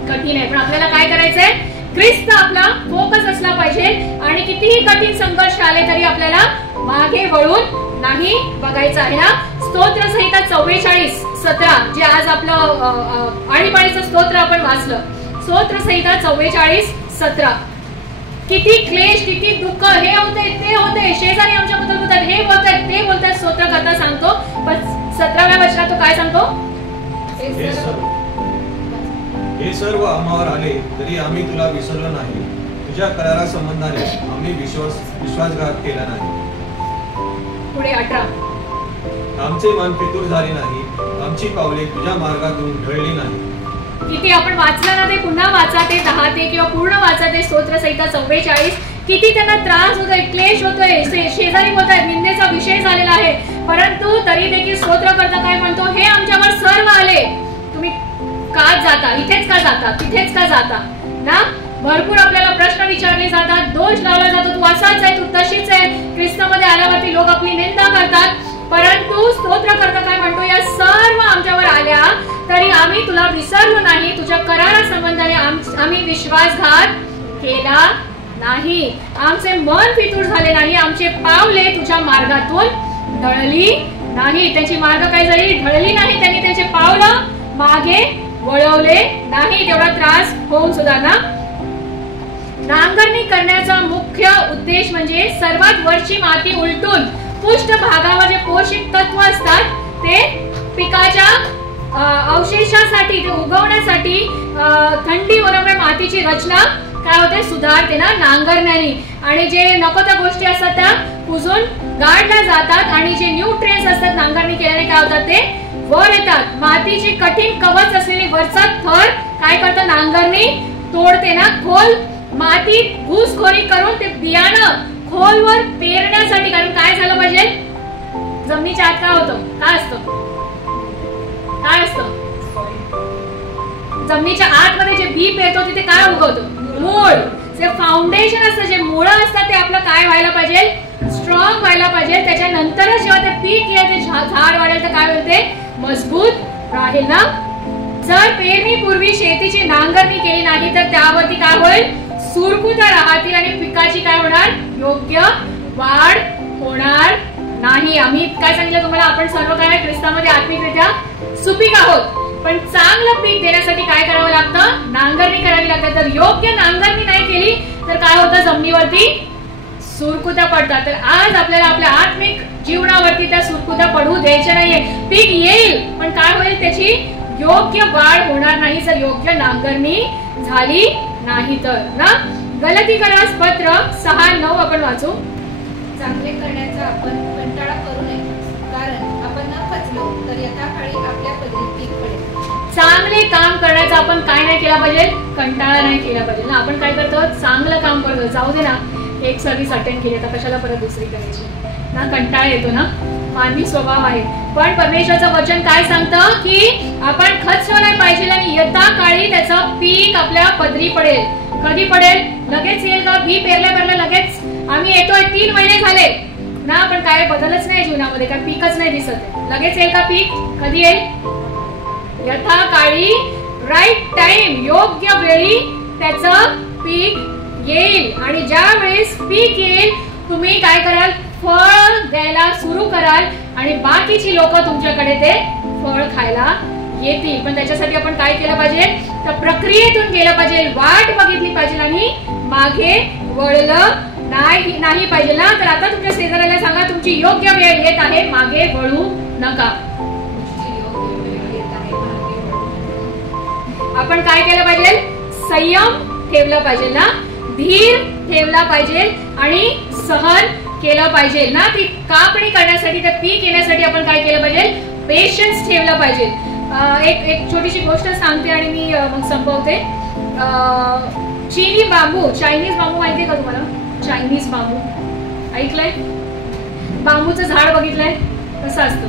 कठीण आहे. पण आपल्याला काय करायचंय, ख्रिस्त आपला फोकस असला पाहिजे. आणि कितीही कठीण संघर्ष आले तरी आपल्याला मागे वळून नाही बघायचं आहे ना. स्तोत्रसंहिता 44:17 जे आज आपलं आणीबाणीचं स्तोत्र आपण वाचलं, स्तोत्रसंहिता 44:17. किती क्लेश, किती दुःख, हे होते ते होते, शेजारी आमच्याबद्दल बोलतात, हे बोलतात ते बोलतात, स्तोत्र करता सांगतो. पण 17व्या वचनात तो काय सांगतो, हे सर्व आम्हावर आले तरी आम्ही तुला विसरलो नाही, तुझ्या करारा संबंधाने आम्ही विश्वासघात केला नाही. पुढे 18. आमचे मन फितूर झाले नाही, आमची पावले तुझ्या मार्गातून ढळली नाही. किती आपण वाचलं ना, ते पुन्हा वाचा, ते 10 ते किंवा पूर्ण वाचा ते स्तोत्रसंहिता 44. किती त्यांना त्रास होतोय, क्लेश होतोय, शेजारी बोलतायत, निंदेचा विषय झालेला आहे, परंतु तरी देखील स्तोत्रकर्ता काय म्हणतो, हे आमच्यावर सर्व आले, तुम्ही का जाता, इथेच का जाता, तिथेच का जाता ना. भरपूर आपल्याला प्रश्न विचारले जातात, दोष लावला जातो, तू असाच आहे, तू तशीच आहे. ख्रिस्तामध्ये आल्यावरती लोक आपली निंदा करतात, परंतु स्तोत्रकर्ता काय म्हणतो, या सर्व आमच्यावर आल्या तरी आम्ही तुला विसरलो नाही, तुझ्या करारा संबंधाने आम्ही विश्वासघात केला नाही, आमचे मन फितूर झाले नाही, आमचे पावले तुझ्या मार्गातून ढळली नाही. त्यांची मार्ग काय झाली, ढळली नाही, त्यांनी त्यांचे पावलं मागे वळवले नाही. तेवढा त्रास होऊन सुद्धा ना. नांगरणी करण्याचा मुख्य उद्देश म्हणजे सर्वात वरची माती उलटून पृष्ठभागावर जे पोषक तत्व असतात ते पिकाच्या अवशेषासाठी, ते उगवण्यासाठी थंडी होण्यामुळे मातीची रचना काय होते, सुधारते ना नांगरण्याने. आणि जे नको त्या गोष्टी असतात त्या कुजून गाडल्या जातात आणि जे न्यूट्रिएंट्स असतात नांगरणी केल्याने काय होतात ते वर येतात. मातीची कठीण कवच असलेली वरचा थर काय करतं, नांगरणी तोडते ना. खोल मातीत घुसखोरी करून ते बियाणं खोलवर पेरण्यासाठी, कारण काय झालं पाहिजे, जमिनीच्या आत काय होतं, काय असतं, काय असतं, जमिनीच्या आतमध्ये जे बी पेरतो तिथे काय उगवतं, मूळ. जे फाउंडेशन असतं, जे मुळं असतात ते आपलं काय व्हायला पाहिजे, स्ट्रॉंग व्हायला पाहिजे. त्याच्यानंतरच जेव्हा ते पीक येईल, ते झाड वाढेल तर काय होईल, ते मजबूत राहील ना. जर पेरणीपूर्वी शेतीची नांगरणी केली नाही तर त्यावरती काय होईल, सुरकुत्या राहतील आणि पिकाची काय होणार, योग्य वाढ होणार नाही. आम्ही काय सांगितलं तुम्हाला, आपण सर्व काय ख्रिस्तामध्ये आत्मिकरित्या सुपीक आहोत, पण चांगलं पीक देण्यासाठी काय करावं लागतं, नांगरणी करावी लागते. तर योग्य नांगरणी नाही केली तर काय होतं, जमिनीवरती सुरकुत्या पडतात. तर आज आपल्याला आपल्या आत्मिक जीवनावरती त्या सुरकुत्या पडू द्यायच्या नाहीये. पीक येईल पण काय होईल, त्याची योग्य वाढ होणार नाही जर योग्य नांगरणी झाली नाही तर ना. गलातीकरास पत्र 6:9 आपण वाचू. चांगले करण्याचा आपण कंटाळा करू नये, कारण आपण न खचलो तर यथाकाळी आपल्या पदरी पीक पडेल. चांगले काम करण्याचा आपण काय नाही केला पाहिजे, कंटाळा नाही केला पाहिजे ना. आपण काय करतो, चांगलं काम करतो, जाऊ दे ना, एक सर्व्हिस अटेंड केली तर कशाला परत दुसरी करायची ना, कंटाळा येतो ना, मानवी स्वभाव आहे. पण परमेश्वराचं वचन काय सांगतं की आपण खचलो नाही पाहिजे आणि यथाकाळी त्याचं पीक आपल्या पदरी पडेल. कधी पडेल, लगेच येईल का, बी पेरल्या लगेच आम्ही येतोय, 3 महिने झाले ना, पण काय बदलच नाही जीवनामध्ये, काय पीकच नाही दिसत, लगेच येईल का पीक, कधी येईल, यथाकाळी, राईट टाइम, योग्य वेळी त्याचं पीक येईल. आणि ज्या वेळेस पीक येईल तुम्ही काय कराल, फळ द्यायला सुरू कराल आणि बाकीची लोक तुमच्याकडे ते फळ खायला येतील. पण त्याच्यासाठी आपण काय केलं पाहिजे, तर प्रक्रियेतून गेलं पाहिजे, वाट बघितली पाहिजे आणि मागे वळलं नाही पाहिजे ना. तर आता तुमच्या शेजाऱ्याला सांगा, तुमची योग्य वेळ येत आहे, मागे वळू नका. आपण काय केलं पाहिजे, संयम ठेवला पाहिजे ना, धीर ठेवला पाहिजे आणि सहन केलं पाहिजे ना. ती कापणी करण्यासाठी, त्या पीक येण्यासाठी आपण काय केलं पाहिजे, पेशन्स ठेवला पाहिजे. एक छोटीशी गोष्ट सांगते आणि मी मग संपवते. चीनी बांबू, चायनीज बांबू माहितीये का तुम्हाला, चायनीज बांबू ऐकलंय, बांबूचं झाड बघितलंय, कसं असतं,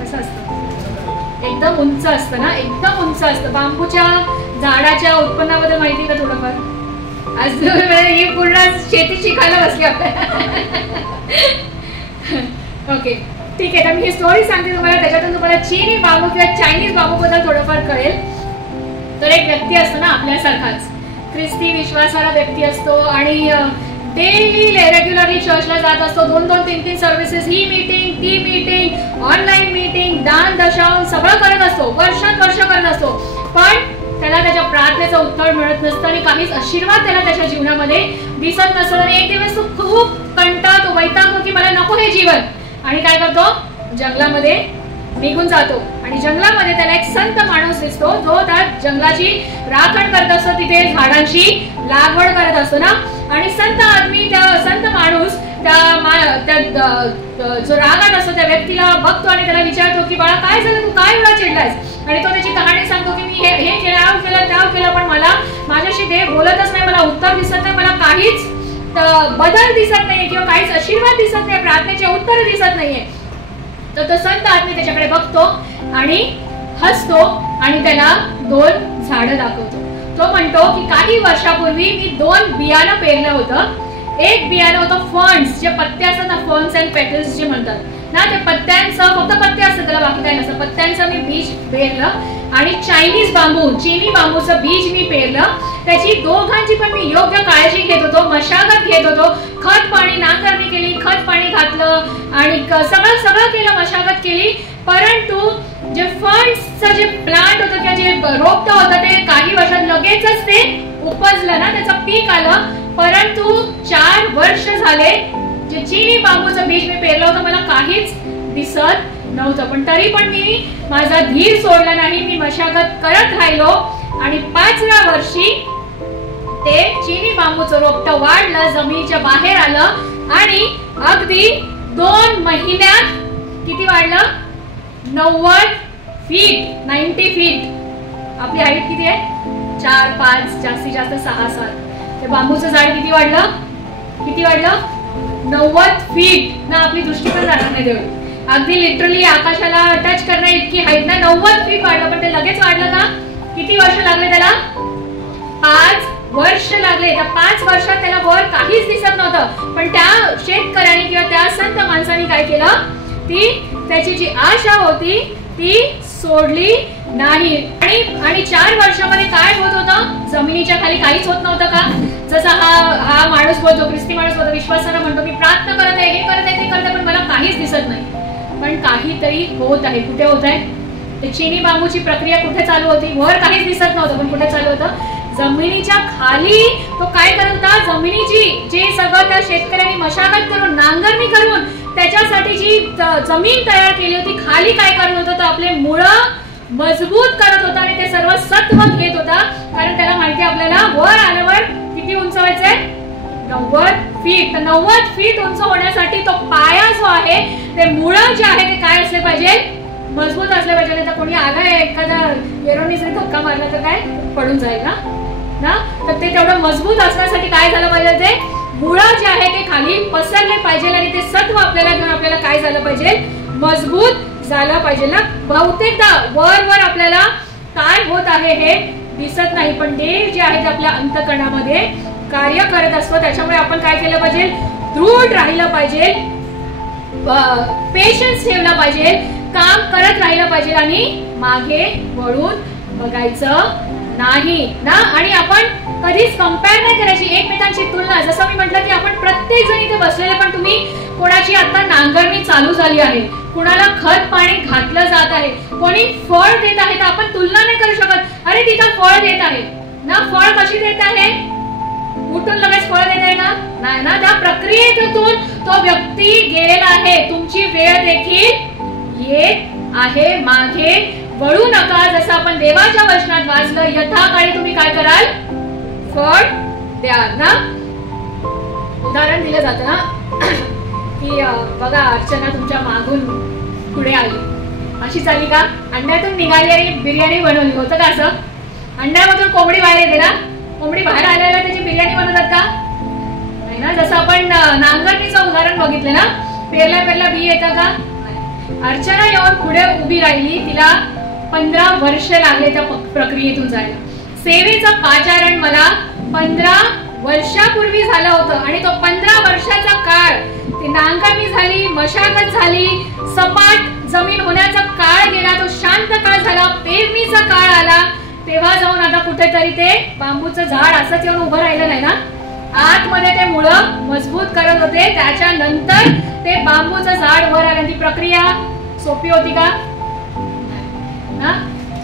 कसं असतं, एकदम उंच असतं ना, एकदम उंच असतं. बांबूच्या झाडाच्या उत्पन्नाबद्दल माहिती का थोडंफार, आज ही पूर्ण शेती शिकायला बसली आपल्याला. ओके ठीक आहे, तर मी ही स्टोरी सांगते तुम्हाला, त्याच्यातून तुम्हाला चीनी बांबू किंवा चायनीज बांबू बद्दल थोडंफार कळेल. तर एक व्यक्ती असतो ना आपल्यासारखाच, ख्रिस्ती विश्वासाला व्यक्ती असतो आणि डेली रेग्युलरली चर्चला जात असतो, 2-2, 3-3 सर्व्हिसेस, ही मीटिंग, ती मीटिंग, ऑनलाईन मीटिंग, दान दशांश सगळं करत असतो, वर्ष करत असतो. पण त्याला त्याच्या प्रार्थनेचं उत्तर मिळत नसतं आणि काहीच आशीर्वाद त्याला त्याच्या जीवनामध्ये दिसत नसतं. आणि एक दिवस तो खूप कंटाळतो, वैतागतो की मला नको हे जीवन, आणि काय करतो, जंगलामध्ये निघून जातो. आणि जंगलामध्ये त्याला एक संत माणूस दिसतो, जो त्या जंगलाची राखण करत असतो, तिथे झाडांची लागवड करत असतो ना. आणि संत आदमी, त्या संत माणूस त्या जो रागात असतो त्या व्यक्तीला बघतो आणि त्याला विचारतो की बाळा काय झालं, तू काय एवढा चिडलायस. आणि तो त्याची कहाणी सांगतो की मी हे केलं पण मला माझ्याशी देव बोलतच नाही, मला उत्तर दिसत नाही, मला काहीच बदल दिसत नाहीये किंवा काहीच आशीर्वाद दिसत नाही, प्रार्थनेचे उत्तर दिसत नाहीये. तर तो संत आदमी त्याच्याकडे बघतो आणि हसतो आणि त्याला 2 झाडं दाखवतो. तो म्हणतो की काही वर्षापूर्वी मी 2 बियाणं पेरलं होतं. एक बियाणं होतं फर्न्स, जे पत्ते असतात ना, फर्न्स अँड पेटल्स जे म्हणतात ना, ते पत्त्यांचं, फक्त पत्ते असतात त्याला, बाकी काय नसतं, पत्त्यांचं मी बीज पेरलं. आणि चायनीज बांबू, चीनी बांबूचं बीज मी पेरलं. त्याची दोघांची पण मी योग्य काळजी घेत होतो, मशागत घेत होतो, खत पाणी, नांगरणी केली, खत पाणी घातलं आणि सगळं केलं, मशागत केली. परंतु जे फर्न्सचं जे प्लांट होतं किंवा जे रोपट होतं ते काही वर्षात लगेचच ते उपजलं ना, त्याचं पीक आलं. परंतु 4 वर्ष झाले जे चिनी बांबूचं बीज मी पेरलं होतं मला काहीच दिसत नव्हतं. पण तरी पण मी माझा धीर सोडला नाही. मी मशागत करत राहिलो आणि 5व्या वर्षी ते चिनी बांबूचं रोपटं वाढलं, जमिनीच्या बाहेर आलं आणि अगदी 2 महिन्यात किती वाढलं? 90 फीट, 90 फीट. आपली हाईट किती आहे? 4, 5, जास्तीत जास्त 6, 7. ते बांबूचं झाड किती वाढलं? किती वाढलं? 90 फीट ना. आपली दृष्टी पण जाणार नाही तेवढी. अगदी लिटरली आकाशाला टच करण्या इतकी हाईट ना. 90 फीट वाढलं. पण ते लगेच वाढलं का? किती वर्ष लागले त्याला? 5 वर्ष लागले. त्या 5 वर्षात त्याला वर काहीच दिसत नव्हतं. पण त्या शेतकऱ्याने किंवा त्या संत माणसाने काय केलं? त्याची जी आशा होती ती सोडली नाही. आणि 4 वर्षामध्ये काय होत होतं? जमिनीच्या खाली काहीच होत नव्हतं का? जसा हा माणूस बोलतो, ख्रिस्ती माणूस बोलतो, विश्वासानं म्हणतो मी प्रार्थना करत आहे, हे करत आहे, ते करत आहे, पण मला काहीच दिसत नाही. पण काहीतरी होत आहे. कुठे होत आहे? ते चिनी बांबूची प्रक्रिया कुठे चालू होती? वर काहीच दिसत नव्हतं, पण कुठे चालू होतं? जमिनीच्या खाली. तो काय करत होता? जमिनीची जे सगळं त्या शेतकऱ्यांनी मशागत करून, नांगरणी करून त्याच्यासाठी जी जमीन तयार केली होती, खाली काय करत होता? तर आपले मुळं मजबूत करत होता आणि ते सर्व सत्व घेत होता. कारण त्याला माहिती आपल्याला वर आल्यावर किती उंच व्हायचंय? 90 फीट. तर 90 फीट उंच होण्यासाठी तो पाया जो आहे, ते मुळं जे आहे ते काय असले पाहिजे? मजबूत असले पाहिजे. नाही तर कोणी आलाय एखादा एरोनी जरी धक्का मारला तर काय पडून जाईल ना. तर ते तेवढं मजबूत असण्यासाठी काय झालं पाहिजे? ते मुळं जे आहे ते खाली पसरले पाहिजे आणि ते सत्व आपल्याला घेऊन आपल्याला काय झालं पाहिजे? मजबूत झालं पाहिजे ना. बहुतेकदा वर आपल्याला काय होत आहे हे दिसत नाही, पण देव जे आहे ते आपल्या अंतःकरणामध्ये कार्य करत असतो. त्याच्यामुळे आपण काय केलं पाहिजे? दृढ राहिलं पाहिजे, पेशन्स ठेवला पाहिजे, काम करत राहिलं पाहिजे आणि मागे वळून बघायचं नाही ना. आणि आपण कधीच कंपेअर नाही करायची एकमेकांची तुलना. जसं मी म्हटलं की आपण प्रत्येक जण इथे बसलेले, पण तुम्ही कोणाची आता नांगरणी चालू झाली आहे, कुणाला खत पाणी घातलं जात आहे, कोणी फळ देत आहे, तर आपण तुलना नाही करू शकत. अरे तिथं फळ देत आहे ना. फळ कशी देत आहे? उठून लगेच फळ देत आहे का? नाही ना. त्या प्रक्रियेतून तो व्यक्ती गेलेला आहे. तुमची वेळ देखील येत आहे. मागे वळू नका. जसं आपण देवाच्या वचनात वाचलं, यथाकाळी तुम्ही काय कराल? फळ द्याल ना. उदाहरण दिलं जातं ना की बघा अर्चना तुमच्या मागून पुढे आली, अशी चालली का? अंड्यातून निघाली आणि बिर्याणी बनवली. होतं का असं? अंड्यामधून कोंबडी बाहेर येते ना. कोंबडी बाहेर आल्याला त्याची बिर्याणी बनवतात का? नाही ना. जसं आपण नांगरणीचं उदाहरण बघितलं ना, पेरल्या बी येतं का? अर्चना येऊन पुढे उभी राहिली. तिला 15 वर्ष लागले त्या प्रक्रियेतून जायला. सेवेचं पाचारण मला 15 वर्षापूर्वी झालं होतं आणि तो 15 वर्षाचा काळ, ती नांगरणी झाली, मशागत झाली, सपाट जमीन होण्याचा काळ गेला, तो शांत काळ झाला, पेरणीचा काळ आला. तेव्हा जाऊन आता कुठेतरी ते बांबूचं झाड असंच येऊन उभं राहिलं नाही ना. आतमध्ये ते मुळं मजबूत करत होते. त्याच्यानंतर ते बांबूचं झाड वर आलं. ती प्रक्रिया सोपी होती का?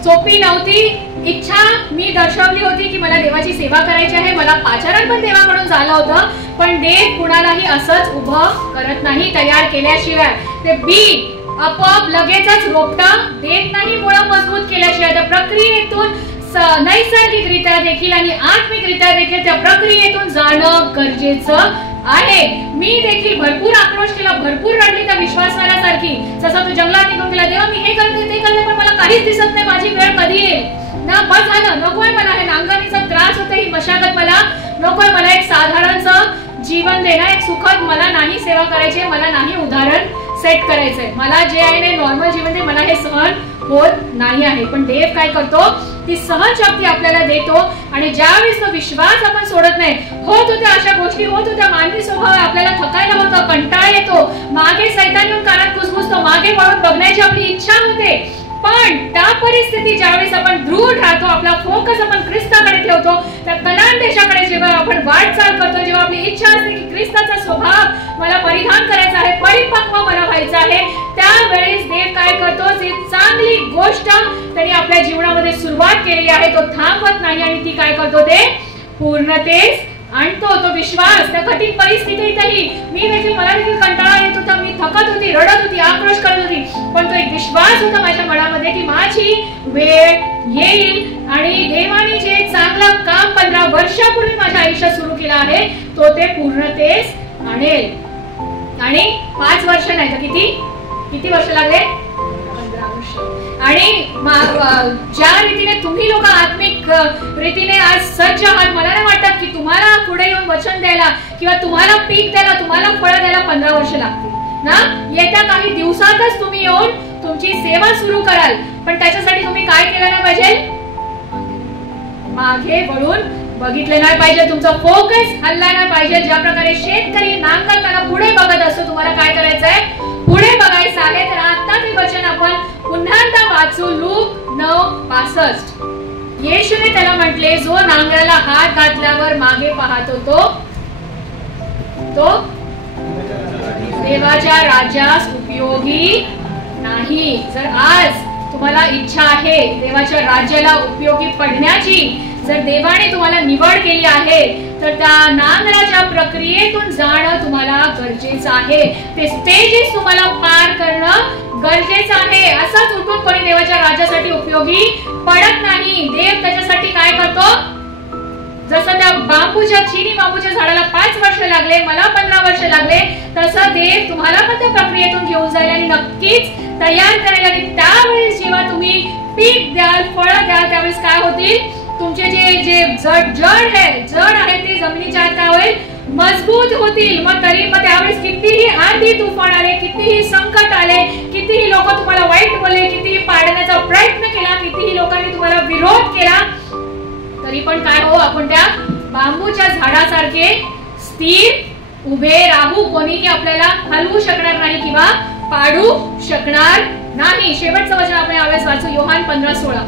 सोपी नव्हती. इच्छा मी दर्शवली होती की मला देवाची सेवा करायची आहे, मला पाचारण पण देवाकडून झालं होतं. पण देव कुणालाही असंच उभं करत नाही तयार केल्याशिवाय. ते बी आपोआप लगेचच रोपटं देत नाही मुळं मजबूत केल्याशिवाय. त्या प्रक्रियेतून नैसर्गिकरित्या देखील आणि आत्मिकरित्या देखील त्या प्रक्रियेतून जाणं गरजेचं आहे. मी देखील भरपूर आक्रोश केला, भरपूर रडली त्या विश्वासवाल्यासारखी. जसं तू जंगलात निघून गेला, देवा मी हे करते ते करते, पण मला काहीच दिसत नाही, माझी वेळ कधी येईल ना. बस झालं, नकोय मला हे नांगरणीचा त्रास होते, ही मशागत मला नकोय. मला एक साधारणचं जीवन देणं, एक सुखद, मला नाही सेवा करायची, मला नाही उदाहरण सेट करायचंय, मला जे आहे ते नॉर्मल जीवन दे, मला हे सहन होत नाही आहे. पण देव काय करतो? ती सहनशक्ती आपल्याला देतो. आणि ज्यावेळेस तो विश्वास आपण सोडत नाही, होत होत्या अशा गोष्टी, होत होत्या मानवी स्वभाव, आपल्याला थकायला होतं, कंटाळा येतो, मागे सैतान येऊन कानात कुसकुसतो, मागे वळून बघण्याची आपली इच्छा होते, पण पण त्या परिस्थिती ज्यावेळेस आपण दृढ राहतो, आपला फोकस आपण ख्रिस्ताकडे ठेवतो, त्या कनान देशाकडे जेव्हा आपण वाटचाल करतो, जेव्हा आपली इच्छा असते की ख्रिस्ताचा स्वभाव मला परिधान करायचा आहे, परिपक्व मला व्हायचं आहे, त्यावेळेस देव काय करतो, जी चांगली गोष्ट त्यांनी आपल्या जीवनामध्ये सुरुवात केलेली आहे तो थांबवत नाही आणि ती काय करतो, ते पूर्णतेस आणतो. तो विश्वास त्या कठीण परिस्थितीतही मला देखील कंटाळा येत होता, मी थकत होती, रडत होती, आक्रोश करत होती, पण तो एक विश्वास होता माझ्या मनामध्ये की माझी वेळ येईल आणि देवाने जे चांगलं काम 15 वर्षापूर्वी माझ्या आयुष्यात सुरू केलं आहे तो ते पूर्णतेस आणेल. आणि 5 वर्ष नाही तर किती वर्ष लागले, 15 वर्ष. आणि ज्या रीतीने तुम्ही लोक आत्मिक रीतीने आज सज्ज आहात, मला नाही वाटत की तुम्हाला पुढे येऊन वचन द्यायला किंवा तुम्हाला पीक द्यायला, तुम्हाला फळ द्यायला 15 वर्ष लागतील ना. येत्या काही दिवसातच तुम्ही येऊन तुमची सेवा सुरू कराल, पण त्याच्यासाठी तुम्ही काय केलं नाही पाहिजे, मागे वळून बघितले नाही पाहिजे, तुमचा फोकस हल्ला नाही पाहिजे. ज्या प्रकारे शेतकरी नांगरताना पुढे बघत असतो, तुम्हाला काय करायचंय, पुढे बघायचं आहे. तर आता ते वचन आपण पुन्हा वाचू, लूक 9:65. येशूने त्याला म्हटले, जो नांगराला हात घातल्यावर मागे पाहतो तो देवाच्या राज्यास उपयोगी नाही. जर आज तुम्हाला इच्छा आहे देवाच्या राज्याला उपयोगी पडण्याची, जर देवाने तुम्हाला निवड केली आहे, तर त्या नांगराच्या प्रक्रियेतून जाणं तुम्हाला गरजेचं आहे. ते स्टेजेस तुम्हाला पार करणं गरजेचं आहे. असंच उठून कोणी देवाच्या राज्यासाठी उपयोगी पडत नाही. देव त्याच्यासाठी काय करतो, जसं त्या चिनी बांबूच्या झाडाला 5 वर्ष लागले, मला 15 वर्ष लागले, तसं देव तुम्हाला पण त्या प्रक्रियेतून घेऊन जाईल आणि नक्कीच तयार करायला. त्यावेळेस जेव्हा तुम्ही पीक द्याल, फळ द्याल, त्यावेळेस काय होतील, तुमचे जे जड आहे ते जमिनीच्या आत काय होईल, मजबूत होतील. मग त्यावेळेस कितीही आंधी तुफान आले, कितीही संकट आले, कितीही लोक तुम्हाला वाईट बोलले, कितीही पाडण्याचा प्रयत्न केला, कितीही लोकांनी तुम्हाला विरोध केला, तरी पण काय हो, आपण त्या बांबूच्या झाडासारखे स्थिर उभे राहू. कोणीही आपल्याला हलवू शकणार नाही किंवा पाडू शकणार नाही. शेवटचं वचन आपण यावेळेस वाचू, योहान 15:16.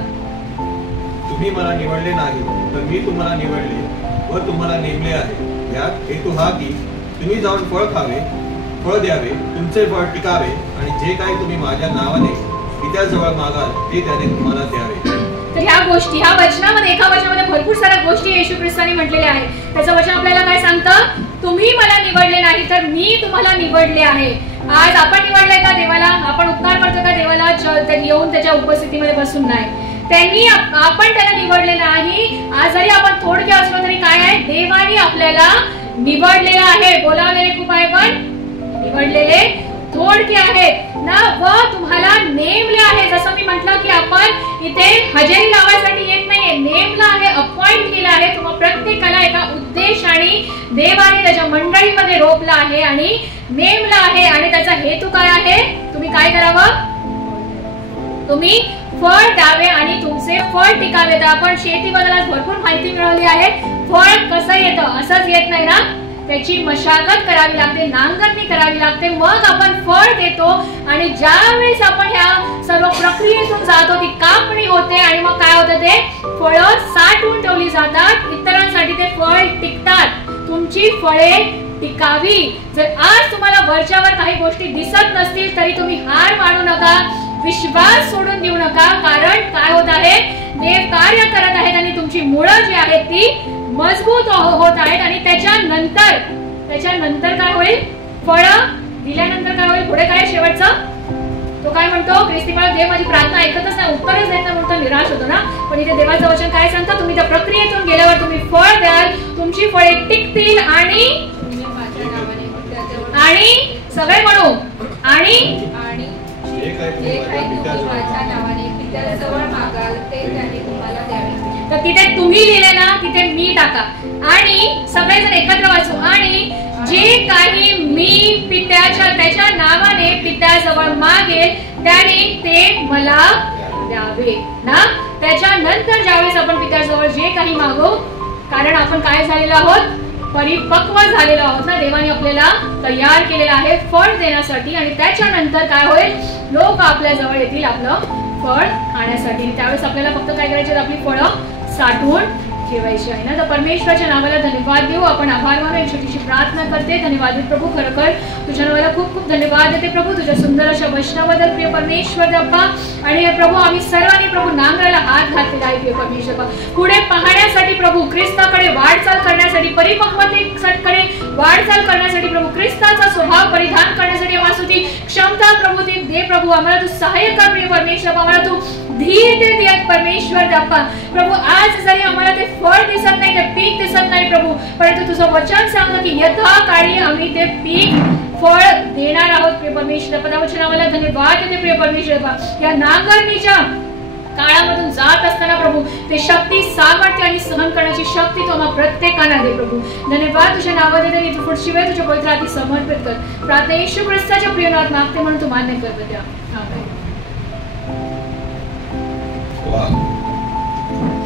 तुम्ही मला निवडले नाही, तर मी तुम्हाला निवडले व तुम्हाला नेमले आहे. यात हेतू हा की तुम्ही जाऊन फळ खावे, फळ द्यावे, तुमचे फळ टिकावे आणि जे काही तुम्ही माझ्या नावाने पित्याजवळ मागाल ते त्याने तुम्हाला द्यावे. तर ह्या गोष्टी, ह्या वचनामध्ये, एका वचनामध्ये भरपूर साऱ्या गोष्टी येशू ख्रिस्ताने म्हटलेल्या आहेत. त्याचं वचन आपल्याला काय सांगतं, तुम्ही मला निवडले नाही तर मी तुम्हाला निवडले आहे. आज आपण निवडले का देवाला, आपण उपकार करतो का देवाला येऊन त्याच्या उपस्थितीमध्ये बसून नाही, आपण त्याला निवडले नाही. आज जरी आपण थोडके असलो तरी काय आहे, देवाने आपल्याला निवडलेलं आहे. बोलावलेले खूप आहे पण निवडलेले थोडके आहेत ना, व तुम्हाला नेमले आहे. जसं मी म्हटलं की आपण इथे हजेरी लावायसाठी येत नाहीये, नेमला आहे, अपॉइंट केला आहे. तुम्हा प्रत्येकाला एका उद्देशाने देवाने त्याच्या मंडळीमध्ये रोपला आहे आणि नेमला आहे. आणि त्याचा हेतू काय आहे, तुम्ही काय करावं, तुम्ही फळ द्यावे आणि तुमचे फळ टिकावे. तर आपण शेतीबद्दल भरपूर माहिती मिळवली आहे. फळ कसं येतं, असंच येत नाही ना, त्याची मशागत करावी लागते, नांगरणी करावी लागते, मग आपण फळ देतो. आणि ज्या वेळेस आपण ह्या सर्व प्रक्रियेतून जातो, ती कापणी होते आणि मग काय होतं, ते फळं साठवून ठेवली जातात, इतरांसाठी ते फळ टिकतात. तुमची फळे टिकावी. जर आज तुम्हाला वरच्यावर काही गोष्टी दिसत नसतील तरी तुम्ही हार मानू नका, विश्वास सोडून देऊ नका, कारण काय होत आहे, देव कार्य करत आहेत आणि तुमची मुळं जी आहेत ती मजबूत होत आहेत. आणि त्याच्यानंतर काय होईल, फळं दिल्यानंतर काय होईल, पुढे काय शेवटचं, तो काय म्हणतो, ख्रिस्ती बाळ, देव माझी प्रार्थना ऐकतच नाही, उत्तरच देत नाही म्हणून तो निराश होतो ना. पण इथे देवाचं वचन काय सांगतं, तुम्ही त्या प्रक्रियेतून गेल्यावर तुम्ही फळ द्याल, तुमची फळे टिकतील आणि सगळे म्हणू आणि तर तिथे तुम्ही लिहिले ना, तिथे मी टाका आणि सगळेजण एकत्र वाचू. आणि जे काही मी त्याच्या नावाने पित्याजवळ मागेल त्याने ते मला द्यावे ना. त्याच्यानंतर ज्यावेळेस आपण पित्याजवळ जे काही मागू, कारण आपण काय झालेलो आहोत, परिपक्व झालेलो आहोत ना, देवाने आपल्याला तयार केलेला आहे फळ देण्यासाठी. आणि त्याच्यानंतर काय होईल, लोक आपल्या जवळ येतील आपलं फळ खाण्यासाठी. आणि त्यावेळेस आपल्याला फक्त काय करायचे, आपली फळं साठवून ठेवायची आहे ना. तर परमेश्वराच्या नावाला धन्यवाद देऊ. आपण आभार मानू. एक छोटीशी प्रार्थना करते. धन्यवाद प्रभू, खरोखर तुझ्या नावाला खूप खूप धन्यवाद देते प्रभू, तुझ्या सुंदर अशा वचनाबद्दल प्रिय परमेश्वर बाप्पा. आणि प्रभू आम्ही सर्वांनी प्रभू नांगराला हात घातलेला आहे प्रिय परमेश्वर बाप्पा, पुढे पाहण्यासाठी प्रभू, ख्रिस्ताकडे वाटचाल करण्यासाठी, परिपक्वतेकडे वाटचाल करण्यासाठी प्रभू, ख्रिस्ताचा स्वभाव परिधान करण्यासाठी आम्हाला ती क्षमता प्रभू दे प्रभू. आम्हाला तू सहाय्य कर प्रिय परमेश्वर, आम्हाला तू धीर दे परमेश्वर बाप्पा. प्रभू आज जरी आम्हाला ते फळ दिसत नाही, ते पीक दिसत नाही प्रभू, परंतु तुझं वचन सांगतं की यथाकाळी आम्ही ते पीक फळ देणार आहोत प्रिय परमेश्वर. पदावचन आम्हाला धन्यवाद देते प्रिय परमेश्वर. या नांगरणीच्या काळामधून जात असताना प्रभू ते शक्ती, सामर्थ्य आणि सहन करण्याची शक्ती तू आम्हा प्रत्येकाला दे प्रभू. धन्यवाद तुझ्या नावाने देते. तू पुढची वेळ तुझ्या पवित्र हाती समर्पित कर. प्रार्थना येशू ख्रिस्ताच्या प्रिय नावात मागते म्हणून तू मान्य कर द्या. आमेन.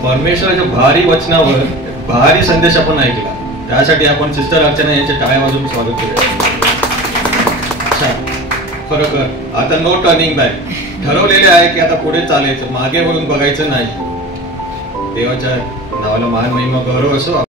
परमेश्वराच्या भारी वचनावर भारी संदेश आपण ऐकला, त्यासाठी आपण सिस्टर अर्चना यांच्या टाळ्या वाजवून स्वागत करूया. खरोखर आता नो टर्निंग बॅक, ठरवलेले आहे की आता पुढे चालायचं, मागे वळून बघायचं नाही. देवाच्या नावाला मान महिमा गौरव असो.